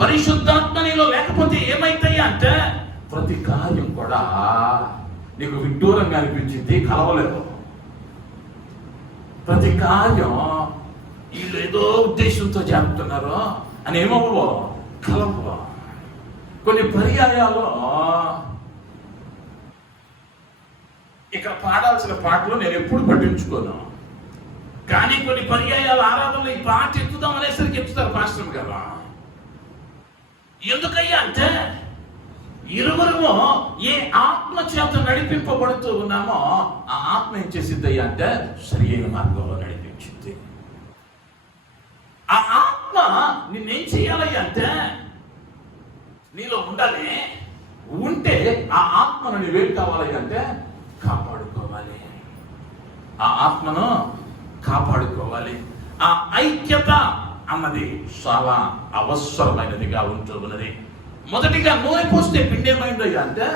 పరిశుద్ధాత్మ నీలో లేకపోతే ఏమైతాయి అంటే ప్రతి కార్యం కూడా నీకు విడ్డూరంగా అనిపించింది, కలవలేదు. ప్రతి కార్యం వీళ్ళు ఏదో ఉద్దేశంతో చేస్తున్నారు అని ఏమవ్వో కలవ. కొన్ని పర్యాయాల్లో ఇక్కడ పాడాల్సిన పాటలు నేను ఎప్పుడు పట్టించుకోను, కానీ కొన్ని పర్యాయాలు ఆరాధనలో ఈ పాట ఎత్తుదాం అనేసరికి ఎత్తుతారు పాస్టర్ గారు. ఎందుకయ్యా అంటే ఇరువురు ఏ ఆత్మ చేత నడిపింపబడుతూ ఉన్నామో ఆ ఆత్మ ఏం చేసిద్దయ్యా అంటే సరి అయిన మార్గంలో నడిపించింది. ఆ ఆత్మ నిన్నేం చేయాలయ్యా అంటే నీలో ఉండాలి. ఉంటే ఆ ఆత్మను నువ్వేం కావాలి అంటే కాపాడుకోవాలి. ఆ ఆత్మను కాపాడుకోవాలి. ఆ ఐక్యత అన్నది చాలా అవసరమైనదిగా ఉంటూ ఉన్నది. మొదటిగా నూనె పోస్తే పిండి ఏమైందయ్యా అంటే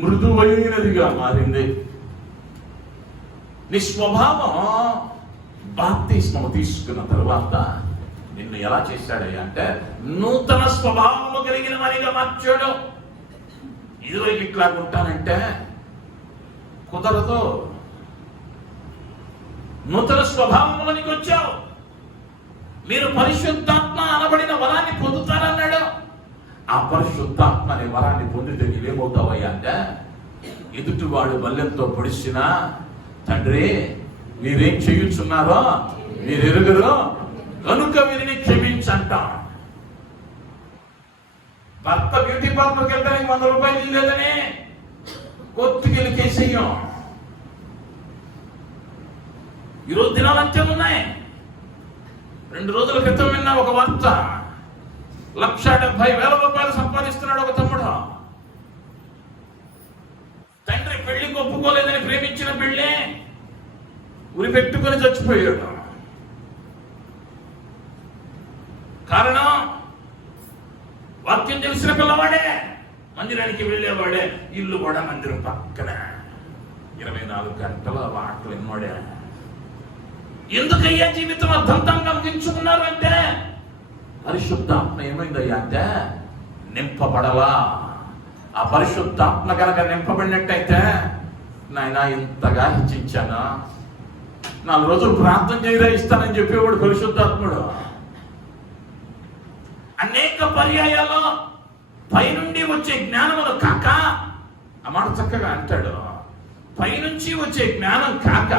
మృదువైనదిగా మారింది. నీ స్వభావం బాప్తిస్మము తీసుకున్న తర్వాత నిన్ను ఎలా చేశాడయ్యా అంటే నూతన స్వభావము కలిగిన వారిగా మార్చాడు. ఇదివరకు ఇట్లా ఉంటానంటే కుదరదు. నూతన స్వభావంలోనికి వచ్చావు. మీరు పరిశుద్ధాత్మ అనబడిన వరాన్ని పొందుతారన్నాడు. ఆ పరిశుద్ధాత్మ అనే వరాన్ని పొందితే నీవేమవుతావయ్యా అంటే ఎదుటివాడు బల్లెంతో పొడిచినా తండ్రి మీరేం చేయుచున్నారో మీరు ఎరుగరు కనుక వీరిని క్షమించంట. భర్త బ్యూటీ పార్లర్కి వెళ్ళడానికి 100 రూపాయలు లేదని కొట్టుకెళ్ళి కేసయ్యం. ఈరోజు దినాలు అంతే ఉన్నాయి. 2 రోజుల క్రితం విన్నా ఒక వార్త, 1,70,000 రూపాయలు సంపాదిస్తున్నాడు ఒక తమ్ముడు. తండ్రి పెళ్లికి ఒప్పుకోలేదని ప్రేమించిన పెళ్ళి ఉరి పెట్టుకొని చచ్చిపోయాడు. కారణం వాక్యం తెలిసిన పిల్లవాడే, మందిరానికి వెళ్ళేవాడే, ఇల్లు కూడా మందిరం పక్కన 24 గంటల వాటలు ఎన్నోడే. ఎందుకయ్యా జీవితం అర్థంతంగా ముగించుకున్నారు అంటే పరిశుద్ధాత్మ ఏమైందయ్యా అంటే నింపబడలా. ఆ పరిశుద్ధాత్మ కనుక నింపబడినట్టయితే నాయన ఇంతగా హెచ్చించానా, 4 రోజులు ప్రార్థన చేయరా ఇస్తానని చెప్పేవాడు పరిశుద్ధాత్ముడు. అనేక పర్యాయాల్లో పైనుండి వచ్చే జ్ఞానములు కాక ఆ మాట చక్కగా అంటాడు, పైనుంచి వచ్చే జ్ఞానం కాక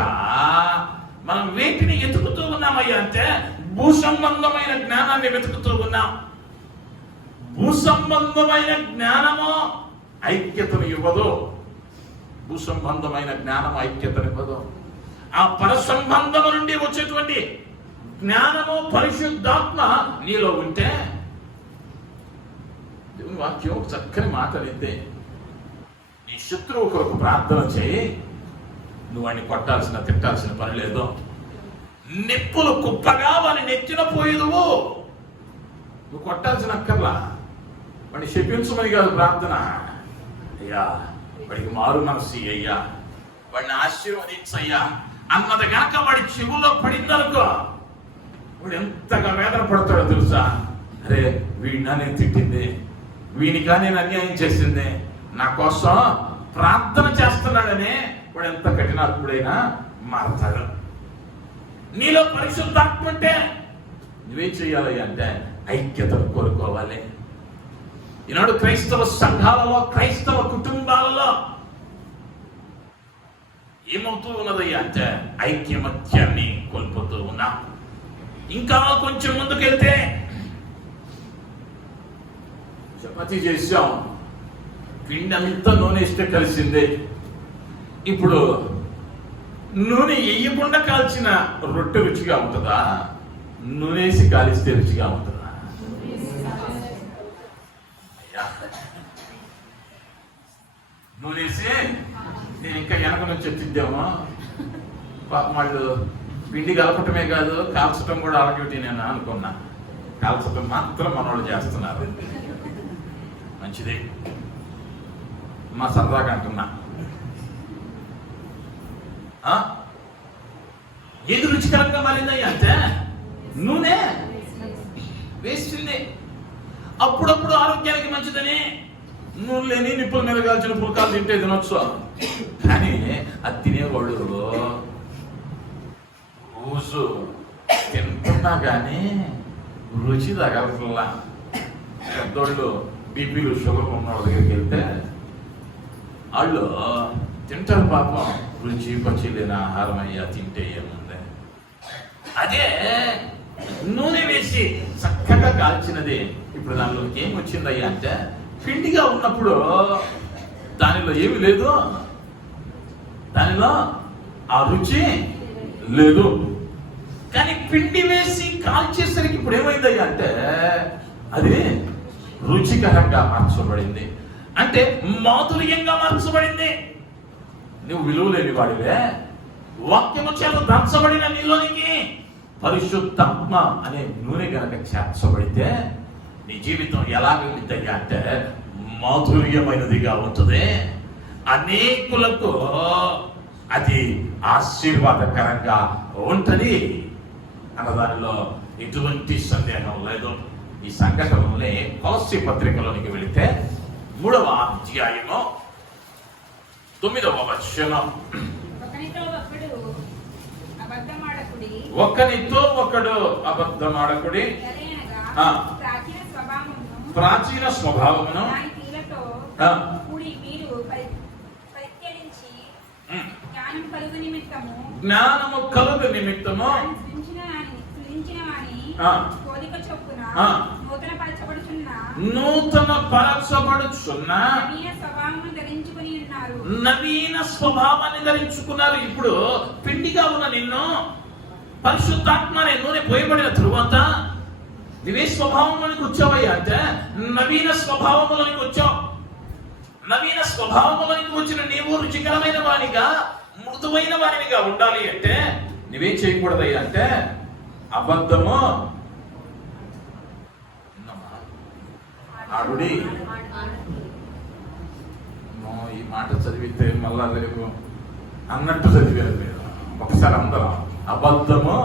మనం వేటిని వెతుకుతూ ఉన్నామయ్యా అంటే భూ సంబంధమైన జ్ఞానాన్ని వెతుకుతూ ఉన్నాం. భూ సంబంధమైన జ్ఞానము ఐక్యతను ఇవ్వదు. భూ సంబంధమైన జ్ఞానం ఐక్యతను ఇవ్వదు. ఆ పర సంబంధము నుండి వచ్చేటువంటి జ్ఞానము పరిశుద్ధాత్మ నీలో ఉంటే, దేవుని వాక్యం ఒక చక్కని మాట అయితే, నీ శత్రువు కొరకు ప్రార్థన చేయి, నువ్వు వాడిని కొట్టాల్సిన తిట్టాల్సిన పని లేదు. నిప్పులు కుప్పగా వాడిని నెత్తిన పోయేదువు. నువ్వు కొట్టాల్సిన అక్కర్లా, వాడిని శపించమని కాదు ప్రార్థన. అయ్యా వాడికి మారు మనసు అయ్యా, వాడిని ఆశీర్వదించయ్యా అన్నది కనుక వాడి చెవులో పడిందనుకో, వాడు ఎంతగా వేదన పడతాడో తెలుసా? అరే వీడినా నేను తిట్టింది, వీనికా నేను అన్యాయం చేసింది, నా కోసం ప్రార్థన చేస్తున్నాడని వాడు ఎంత కఠినాత్ముడైనా మారతాడు. నీలో పరిశుద్ధాత్మ అంటే నువ్వేం చెయ్యాలి అంటే ఐక్యతను కోరుకోవాలి. ఈనాడు క్రైస్తవ సంఘాలలో, క్రైస్తవ కుటుంబాలలో ఏమవుతూ ఉన్నదయ్యా అంటే ఐక్యమత్యాన్ని కోల్పోతూ ఉన్నాం. ఇంకా కొంచెం ముందుకెళ్తే చపాతీ చేసాం, పిండి అంతా నూనె ఇస్తే కలిసిందే. ఇప్పుడు నూనె వేయకుండా కాల్చిన రొట్టె రుచిగా ఉంటుందా, నూనెసి కాలిస్తే రుచిగా ఉంటుందా? అయ్యా నూనెసి నేను ఇంకా వెనక నుంచి వచ్చిద్దామో, పాపం వాళ్ళు పిండి కలపటమే కాదు కాల్చటం కూడా డ్యూటీ నేను అనుకున్నా. కాల్చటం మాత్రం మనోళ్ళు చేస్తున్నారు. మంచిది, మా సరదాగా అంటున్నా. ఏది రుచికరంగా మారిందయ్యా అంటే నూనె వేసింది. అప్పుడప్పుడు ఆరోగ్యానికి మంచిదని నూనె లేని నిప్పుల మీద కాల్చిన పుల్కాలు తింటే తినొచ్చు. కానీ అది తినేవాళ్ళు రోజు తింటున్నా కానీ రుచి తగలట్లా. పెద్దోళ్ళు బీపీలు షుగర్ ఉన్న వాళ్ళ దగ్గరికి వెళ్తే వాళ్ళు తింటారు, పాపం రుచి పచ్చి లేని ఆహారం అయ్యా తింటే ఏముంది. అదే నూనె వేసి చక్కగా కాల్చినది ఇప్పుడు దానిలోకి ఏం వచ్చిందయ్యా అంటే పిండిగా ఉన్నప్పుడు దానిలో ఏమి లేదు, దానిలో ఆ రుచి లేదు. కానీ పిండి వేసి కాల్చేసరికి ఇప్పుడు ఏమైందయ్యా అంటే అది రుచికరంగా మార్చబడింది, అంటే మాధుర్యంగా మార్చబడింది. నువ్వు విలువ లేని వాడివే, వాక్యము చేత దంచబడిన నీలోనికి పరిశుద్ధాత్మ అనే నూనె గనక చేర్చబడితే నీ జీవితం ఎలాగైందయ్యా అంటే మాధుర్యమైనదిగా ఉంటుంది. అనేకులకు అది ఆశీర్వాదకరంగా ఉంటుంది అన్నదానిలో ఎటువంటి సందేహం లేదు. ఈ సంఘటనలే కొలస్సీ పత్రికలోనికి వెళితే 3వ అధ్యాయము 9వ వచనం. ఒకనితో ఒకడు అబద్ధమాడకుడి, ప్రాచీన స్వభావమును జ్ఞానము కలుగు నిమిత్తము నూతన పరచబడుచున్న నవీన స్వభావాన్ని ధరించుకున్నారు. ఇప్పుడు పిండిగా ఉన్న నిన్ను పరిశుద్ధాత్మ అనే నూనె పోయబడిన తరువాత నువ్వే స్వభావంలోనికి వచ్చావయ్యా అంటే నవీన స్వభావంలోనికి వచ్చావు. నవీన స్వభావంలోనికి వచ్చిన నీవు రుచికరమైన వానిగా, మృదువైన వానిగా ఉండాలి అంటే నువ్వేం చేయకూడదయ్యా అంటే అబద్ధము ఆడుడి. ఈ మాట చదివితే మళ్ళా రేపు అన్నట్టు చదివారు మీరు. ఒకసారి అందరం అబద్ధము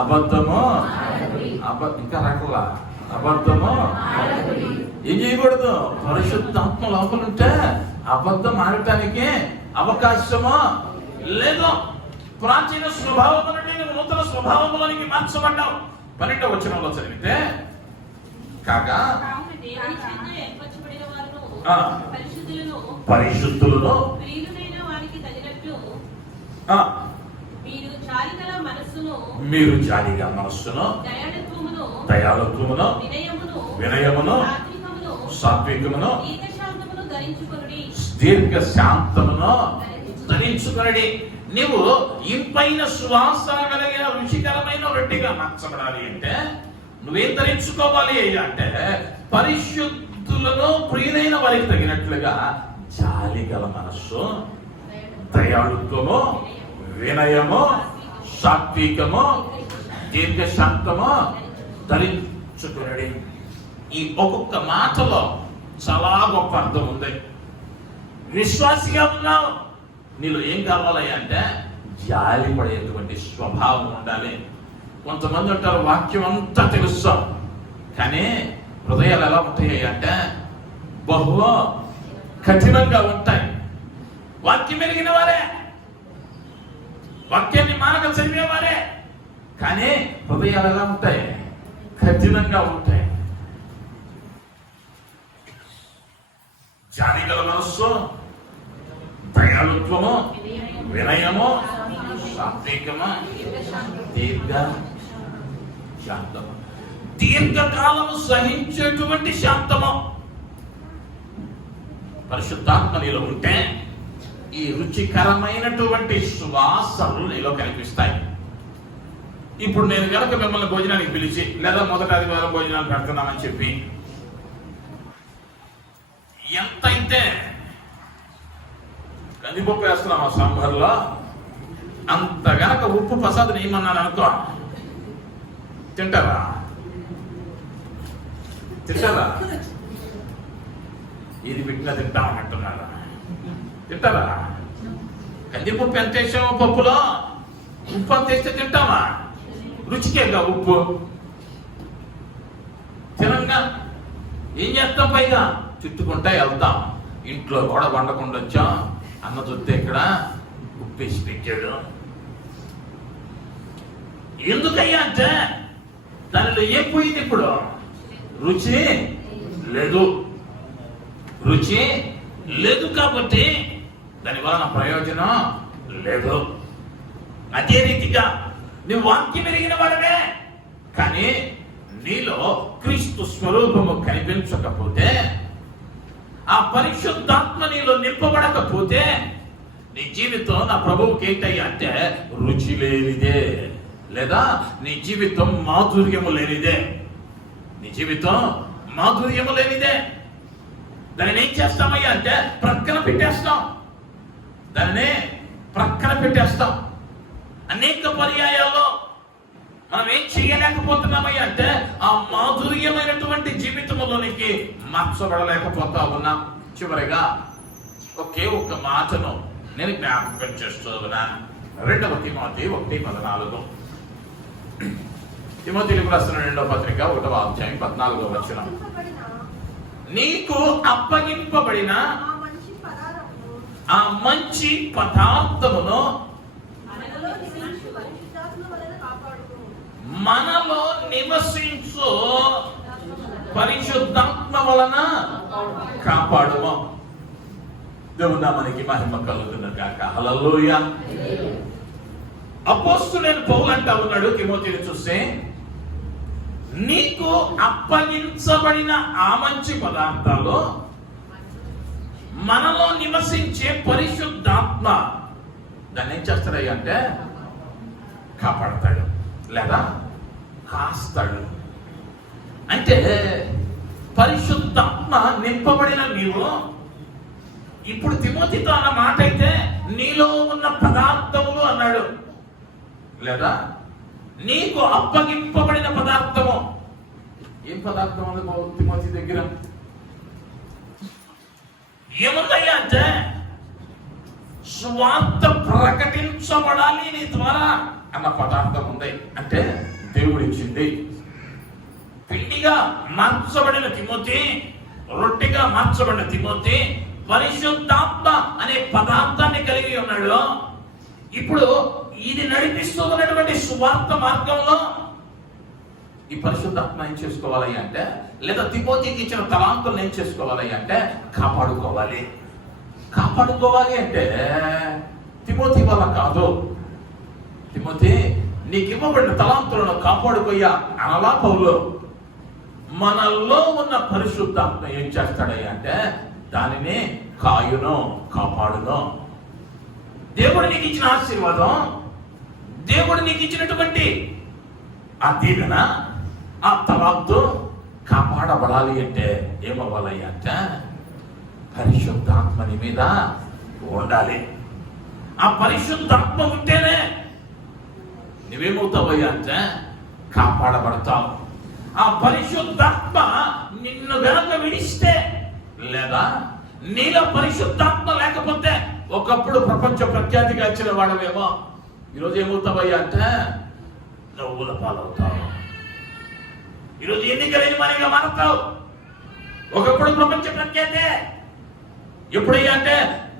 అబద్ధము ఇంకా రకలా అబద్ధము ఏం చేయకూడదు. పరిశుద్ధాత్మ లోపల ఉంటే అబద్ధం ఆడటానికి అవకాశము లేదు. ప్రాచీన స్వభావం నుండి నూతన స్వభావంలోనికి మార్చబడ్డావు. 12వ వచనంలో చదివితే కాగా పరిశుద్ధులను మీరు జాలిగల మనస్సును, మీరు జాలిగా మనస్సును, దయాళుత్వమును, దయాళుత్వమును, వినయమును, సాత్వికమును, దీర్ఘశాంతమును ధరించుకొనుడి. దీర్ఘశాంతమును ధరించుకొనుడి. నీవు ఇంపైన సువాస కలిగిన రుచికరమైన రొట్టెగా మార్చబడాలి అంటే నువ్వేం ధరించుకోవాలి అంటే పరిశుద్ధులను ప్రియులైన వారికి తగినట్లుగా జాలి గల మనస్సు, దయాళుత్వము, వినయము, సాత్వికము, దీర్ఘశాంతము ధరించుకునడి. ఈ ఒక్కొక్క మాటలో చాలా గొప్ప అర్థం ఉంది. విశ్వాసిగా ఉన్నావు, నీలో ఏం కావాలి అంటే జాలి పడేటువంటి స్వభావం ఉండాలి. కొంతమంది ఉంటారు వాక్యం అంతా తెలుస్తాం కానీ హృదయాలు ఎలా ఉంటాయి అంటే బహు కఠినంగా ఉంటాయి. వాక్యం ఎరిగిన వారే, వాక్యాన్ని మానక చదివేవారే కానీ హృదయాలు ఎలా ఉంటాయి? కఠినంగా ఉంటాయి. జాలి గల మనస్సు, దయాళుత్వము, వినయము, సాత్వికము, శాంతము, దీర్ఘకాలము సహించేటువంటి శాంతము. పరిశుద్ధాత్మ నీలో ఉంటే ఈ రుచికరమైనటువంటి సువాసనలు నీలో కనిపిస్తాయి. ఇప్పుడు నేను కనుక మిమ్మల్ని భోజనానికి పిలిచి లేదా మొదటి ఆదివారం భోజనాలు పెడుతున్నామని చెప్పి ఎంతైతే కందిపప్పు వేస్తున్నాం ఆ సాంబార్లో అంత గనక ఉప్పు ప్రసాదం ఏమన్నాను అనుకో, తింటారా? ఇది పెట్టినా తింటామంటున్నారా? తింటారా? కందిపప్పు ఎంత వేసామో పప్పులో ఉప్పు అంత వేస్తే తింటామా? రుచికేగా ఉప్పు. తినంగా ఏం చేస్తాం? పైగా చుట్టుకుంటా వెళ్తాం. ఇంట్లో కూడా వండకుండా వచ్చాం, అన్న చూస్తే ఇక్కడ ఉప్పేసి పెట్టాడు. ఎందుకయ్యా అంటే దానిలో ఏం పోయింది? ఇప్పుడు రుచి లేదు. రుచి లేదు కాబట్టి దాని వలన ప్రయోజనం లేదు. అదే రీతిగా నువ్వు వాక్యం ఎరిగిన వాడవే కానీ నీలో క్రీస్తు స్వరూపము కనిపించకపోతే, ఆ పరిశుద్ధాత్మ నీలో నింపబడకపోతే నీ జీవితం నా ప్రభువుకి ఏంటయ్యా అంటే రుచి లేనిదే, లేదా నీ జీవితం మాధుర్యము లేనిదే. నీ జీవితం మాధుర్యము లేనిదే. దానిని ఏం చేస్తామయ్యా అంటే ప్రక్కన పెట్టేస్తాం. దానిని ప్రక్కన పెట్టేస్తాం. అనేక పర్యాయాల్లో మనం ఏం చేయలేకపోతున్నామయ్యా అంటే ఆ మాధుర్యమైనటువంటి జీవితంలోనికి మార్చబడలేకపోతా ఉన్నాం. చివరిగా ఒకే ఒక్క మాటను నేను జ్ఞాపకం చేస్తూ ఉన్నాను. 2 తిమోతి 1:14. తిమోతికి రాసిన 2వ పత్రిక 1వ అధ్యాయం 14వ వచనం. నీకు అప్పగింపబడిన ఆ మంచి పదార్థమును మనలో నివసించు పరిశుద్ధాత్మ వలన కాపాడుము. దేవుని నామానికి మహిమ కలుగును గాక. హల్లెలూయా. అపోస్తలుడైన పౌలు అంటా ఉన్నాడు తిమోతిని చూస్తే, నీకు అప్పగించబడిన ఆ మంచి పదార్థాలు మనలో నివసించే పరిశుద్ధాత్మ దాన్ని ఏం చేస్తాడు అంటే కాపాడతాడు లేదా కాస్తాడు. అంటే పరిశుద్ధాత్మ నింపబడిన నీవు ఇప్పుడు తిమోతితో అన్న మాట అయితే నీలో ఉన్న పదార్థములు అన్నాడు, లేదా నీకు అప్పగింపబడిన పదార్థము. ఏం పదార్థం ఉంది తిమోతి దగ్గర? ఏముందయ్యా అంటే స్వార్థ ప్రకటించబడాలి నీ ద్వారా అన్న పదార్థం ఉంది. అంటే దేవుడిచ్చింది. పిండిగా మార్చబడిన తిమోతి, రొట్టెగా మార్చబడిన తిమోతి పరిశుద్ధాత్మ అనే పదార్థాన్ని కలిగి ఉన్నాడు. ఇప్పుడు ఇది నడిపిస్తూ ఉన్నటువంటి సువార్త మార్గంలో ఈ పరిశుద్ధాత్మ ఏం చేసుకోవాలి అంటే, లేదా తిమోతికి ఇచ్చిన తలాంతులను ఏం చేసుకోవాలి అంటే కాపాడుకోవాలి. కాపాడుకోవాలి అంటే తిమోతి వల్ల కాదు. తిమోతి, నీకు ఇవ్వబడిన తలాంతులను కాపాడుకోయ్యా అనలా పౌలు. మనలో ఉన్న పరిశుద్ధాత్మ ఏం చేస్తాడయ్యా అంటే దానిని కాయును, కాపాడును. దేవుడు నీకు ఇచ్చిన ఆశీర్వాదం, దేవుడు నీకు ఇచ్చినటువంటి ఆ దీవెన, ఆ తలాంతు కాపాడబడాలి అంటే ఏమవ్వాలయ్యా అంటే పరిశుద్ధాత్మ నీ మీద ఉండాలి. ఆ పరిశుద్ధాత్మ ఉంటేనే నువ్వేమవుతావయ్యా అంటే కాపాడబడతావు. ఆ పరిశుద్ధాత్మ నిన్ను గనక విడిస్తే, లేదా నీలో పరిశుద్ధాత్మ లేకపోతే ఒకప్పుడు ప్రపంచ ప్రఖ్యాతిగా వచ్చిన వాడవేమో ఈరోజు ఏమవుతావయ్యా అంటే నవ్వుల పాలవుతావు. ఈరోజు ఎన్నికలేని మనగా మారుతావు. ఒకప్పుడు ప్రపంచ ప్రఖ్యాతే. ఎప్పుడయ్యా అంటే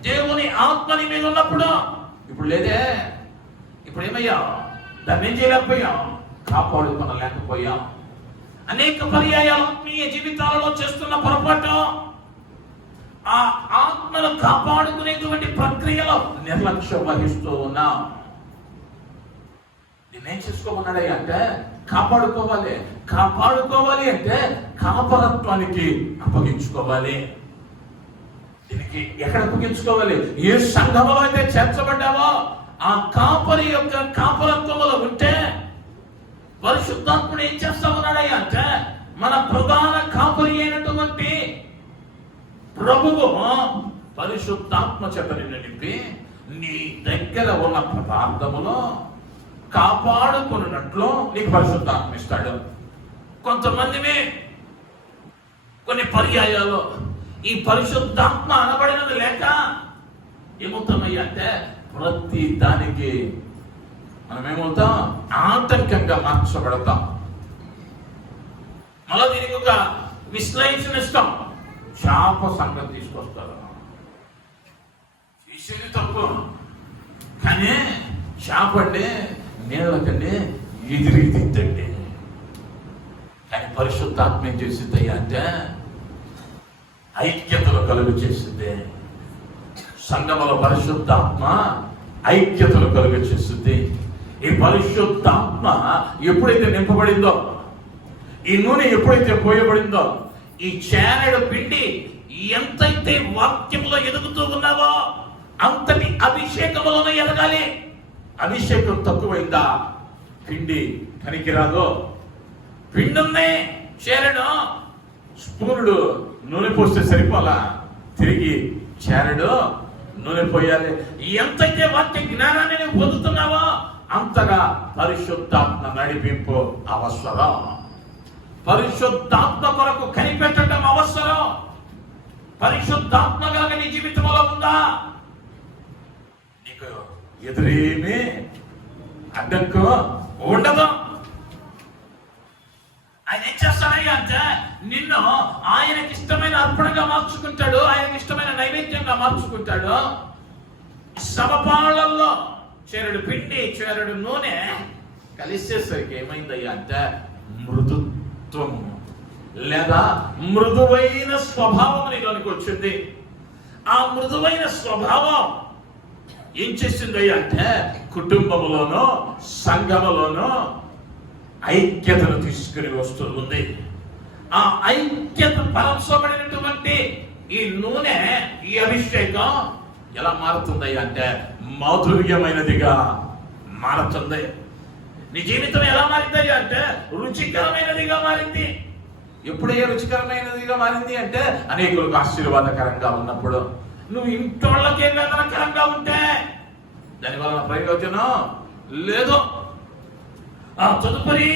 దేవుని ఆత్మని మీద ఉన్నప్పుడు. ఇప్పుడు లేదే. ఇప్పుడు ఏమయ్యాం? దాన్ని ఏం చేయలేకపోయాం, కాపాడుకోలేకపోయాం. అనేక పర్యాయాలు ఆత్మీయ జీవితాలలో చేస్తున్న పొరపాటు, ఆ ఆత్మను కాపాడుకునేటువంటి ప్రక్రియలో నిర్లక్ష్యం వహిస్తూ ఉన్నాం. నేనేం చేసుకోమన్నాడయ్యా అంటే కాపాడుకోవాలి. కాపాడుకోవాలి అంటే కాపరత్వానికి అప్పగించుకోవాలి. దీనికి ఎక్కడ అప్పగించుకోవాలి? ఏ సంఘంలో అయితే చేర్చబడ్డావో ఆ కాపరి యొక్క కాపరత్వంలో ఉంటే పరిశుద్ధాత్ముడు ఏం చేస్తా ఉన్నాడయ్యా అంటే మన ప్రధాన కాపరి అయినటువంటి ప్రభువు పరిశుద్ధాత్మ చేత నిన్ను నింపి నీ దగ్గర ఉన్న పదార్థములో కాపాడుకున్నట్లు నీకు పరిశుద్ధాత్మ ఇస్తాడు. కొంతమందిని కొన్ని పర్యాయాలు ఈ పరిశుద్ధాత్మ అనబడినది లేక ఏమవుతామయ్యా అంటే ప్రతి దానికి మనం ఏమవుతాం? ఆటంకంగా మార్చబడతాం. మళ్ళీ దీనికి ఒక విశ్లేషణ ఇస్తాం. శాప సంగతి తీసుకొస్తారు. చేసేది తప్పు, కానీ శాపండి నేలకండి ఎదిరిదిద్దండి. కానీ పరిశుద్ధాత్మ ఏం చేసింది అంటే ఐక్యతలు కలుగు చేసింది. సంఘముల పరిశుద్ధాత్మ ఐక్యతలు కలుగు చేస్తుంది. ఈ పరిశుద్ధాత్మ ఎప్పుడైతే నింపబడిందో, ఈ నూనె ఎప్పుడైతే పోయబడిందో, ఈ చేనెడు పిండి ఎంతైతే వాక్యంలో ఎదుగుతూ ఉన్నావో అంతటి అభిషేకములను ఎదగాలి. అభిషేకం తక్కువైందా పిండి పనికిరాదు. పిండి ఉంది, చేరడు, స్పూనుడు నూనె పోస్తే సరిపోలా, తిరిగి చేరడు నూనె పోయాలి. ఎంతైతే వాక్య జ్ఞానాన్ని నువ్వు పొందుతున్నావో అంతగా పరిశుద్ధాత్మ నడిపింపు అవసరం. పరిశుద్ధాత్మ కొరకు కనిపెట్టడం అవసరం. పరిశుద్ధాత్మ కనుక నీ జీవితంలో ఉందా, నీకు ఎదురేమీ అడ్డంకు ఉండదు. ఆయన ఏం చేస్తాడయ్యా అంటే నిన్ను ఆయనకి ఇష్టమైన అర్పణగా మార్చుకుంటాడు, ఆయనకి ఇష్టమైన నైవేద్యంగా మార్చుకుంటాడు. సమపాళల్లో చేరడు పిండి చేరడు నూనె కలిసేసరికి ఏమైందయ్యా అంటే మృదుత్వం లేదా మృదువైన స్వభావం నీలోనికి వచ్చింది. ఆ మృదువైన స్వభావం ఏం చేసిందయ్యా అంటే కుటుంబంలోనో సంఘములోనో ఐక్యతను తీసుకుని వస్తూ ఉంది. ఆ ఐక్యత పరచబడినటువంటి ఈ నూనె, ఈ అభిషేకం ఎలా మారుతుందయ్యా అంటే మాధుర్యమైనదిగా మారుతుంది. నీ జీవితం ఎలా మారిందయ్యా అంటే రుచికరమైనదిగా మారింది. ఎప్పుడయ్యా రుచికరమైనదిగా మారింది అంటే అనేకులకు ఆశీర్వాదకరంగా ఉన్నప్పుడు. నువ్వు ఇంటోళ్ళకే వేదనకరంగా ఉంటే దానివల్ల ప్రయోజనం లేదు. ఆ తదుపరి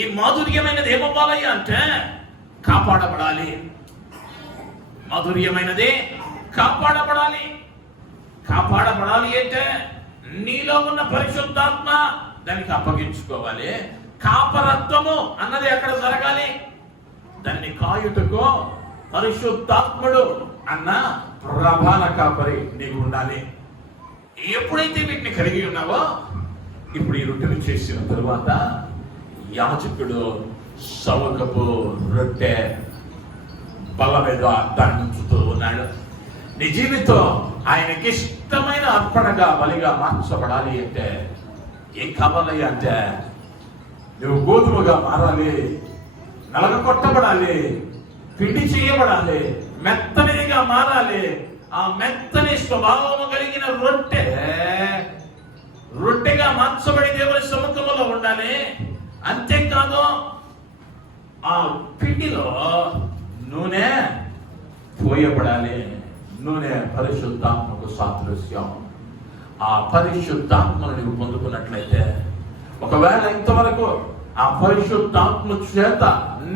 ఈ మాధుర్యమైనది ఏమవ్వాలయ్యా అంటే కాపాడబడాలి. మాధుర్యమైనది కాపాడబడాలి. కాపాడబడాలి అంటే నీలో ఉన్న పరిశుద్ధాత్మ దానికి అప్పగించుకోవాలి. కాపరత్వము అన్నది ఎక్కడ జరగాలి? దాన్ని కాయుటకు పరిశుద్ధాత్ముడు అన్న ప్రధాన కాపరి నీకు ఉండాలి. ఎప్పుడైతే వీటిని కలిగి ఉన్నావో, ఇప్పుడు ఈ రొట్టెను చేసిన తరువాత యాజకుడు సవకపు రొట్టె బల మీద దంచుతూ ఉన్నాడు. నీ జీవితం ఆయనకి ఇష్టమైన అర్పణగా బలిగా మార్చబడాలి అంటే ఏం కావాలి అంటే నువ్వు గోధుమగా మారాలి, నలగొట్టబడాలి, పిండి చేయబడాలి, మెత్తనిగా మారాలి. ఆ మెత్తని స్వభావము కలిగిన రొట్టెగా మార్చబడి దేవుని సముఖంలో ఉండాలి. అంతేకాదు ఆ పిండిలో నూనె పోయబడాలి. నూనె పరిశుద్ధాత్మకు సాదృశ్యం. ఆ పరిశుద్ధాత్మను నువ్వు పొందుకున్నట్లయితే, ఒకవేళ ఇంతవరకు ఆ పరిశుద్ధాత్మ చేత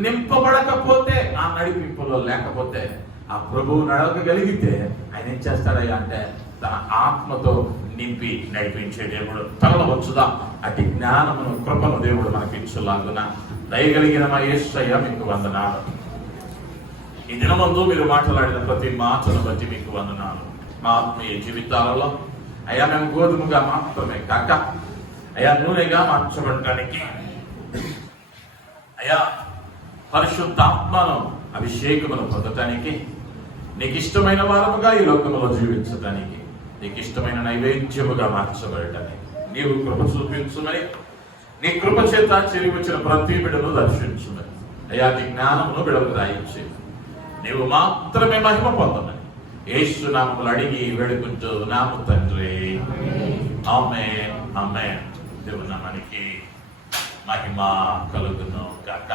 నింపబడకపోతే, ఆ నడిపింపులో లేకపోతే, ఆ ప్రభువు నడవగలిగితే ఆయన ఏం చేస్తాడయ్యా అంటే తన ఆత్మతో నింపి నడిపించే దేవుడు. తనలో వచ్చుదా అటు జ్ఞానమును కృపను దేవుడు మనకిచ్చులాగున దయగలిగిన మా యేసయ్య మీకు వందనాలు. ఈ దినమందు మీరు మాట్లాడిన ప్రతి మాటను బట్టి మీకు వందనాలు. మా ఆత్మీయ జీవితాలలో అయ్యా మేము గోధుమగా మాత్రమే కాక అయ్యా నూనెగా మార్చబడటానికి, అయ్యా పరిశుద్ధాత్మను అభిషేకమును పొందటానికి, నీకు ఇష్టమైన వారముగా ఈ లోకములో జీవించటానికి, నీకు ఇష్టమైన నైవేద్యముగా మార్చబడటానికి నీవు కృప చూపించుమని, నీ కృప చేత చెరి వచ్చిన ప్రతి బిడ్డను దర్శించుమని, అయ్యా నీ జ్ఞానమును బిడలు రాయించి నీవు మాత్రమే మహిమ పొందమని యేసు నామములు అడిగి వేడుకుంటూ నాము తండ్రి. ఆమేన్, ఆమేన్. దేవుని నామానికి మహిమ కలుగును గాక.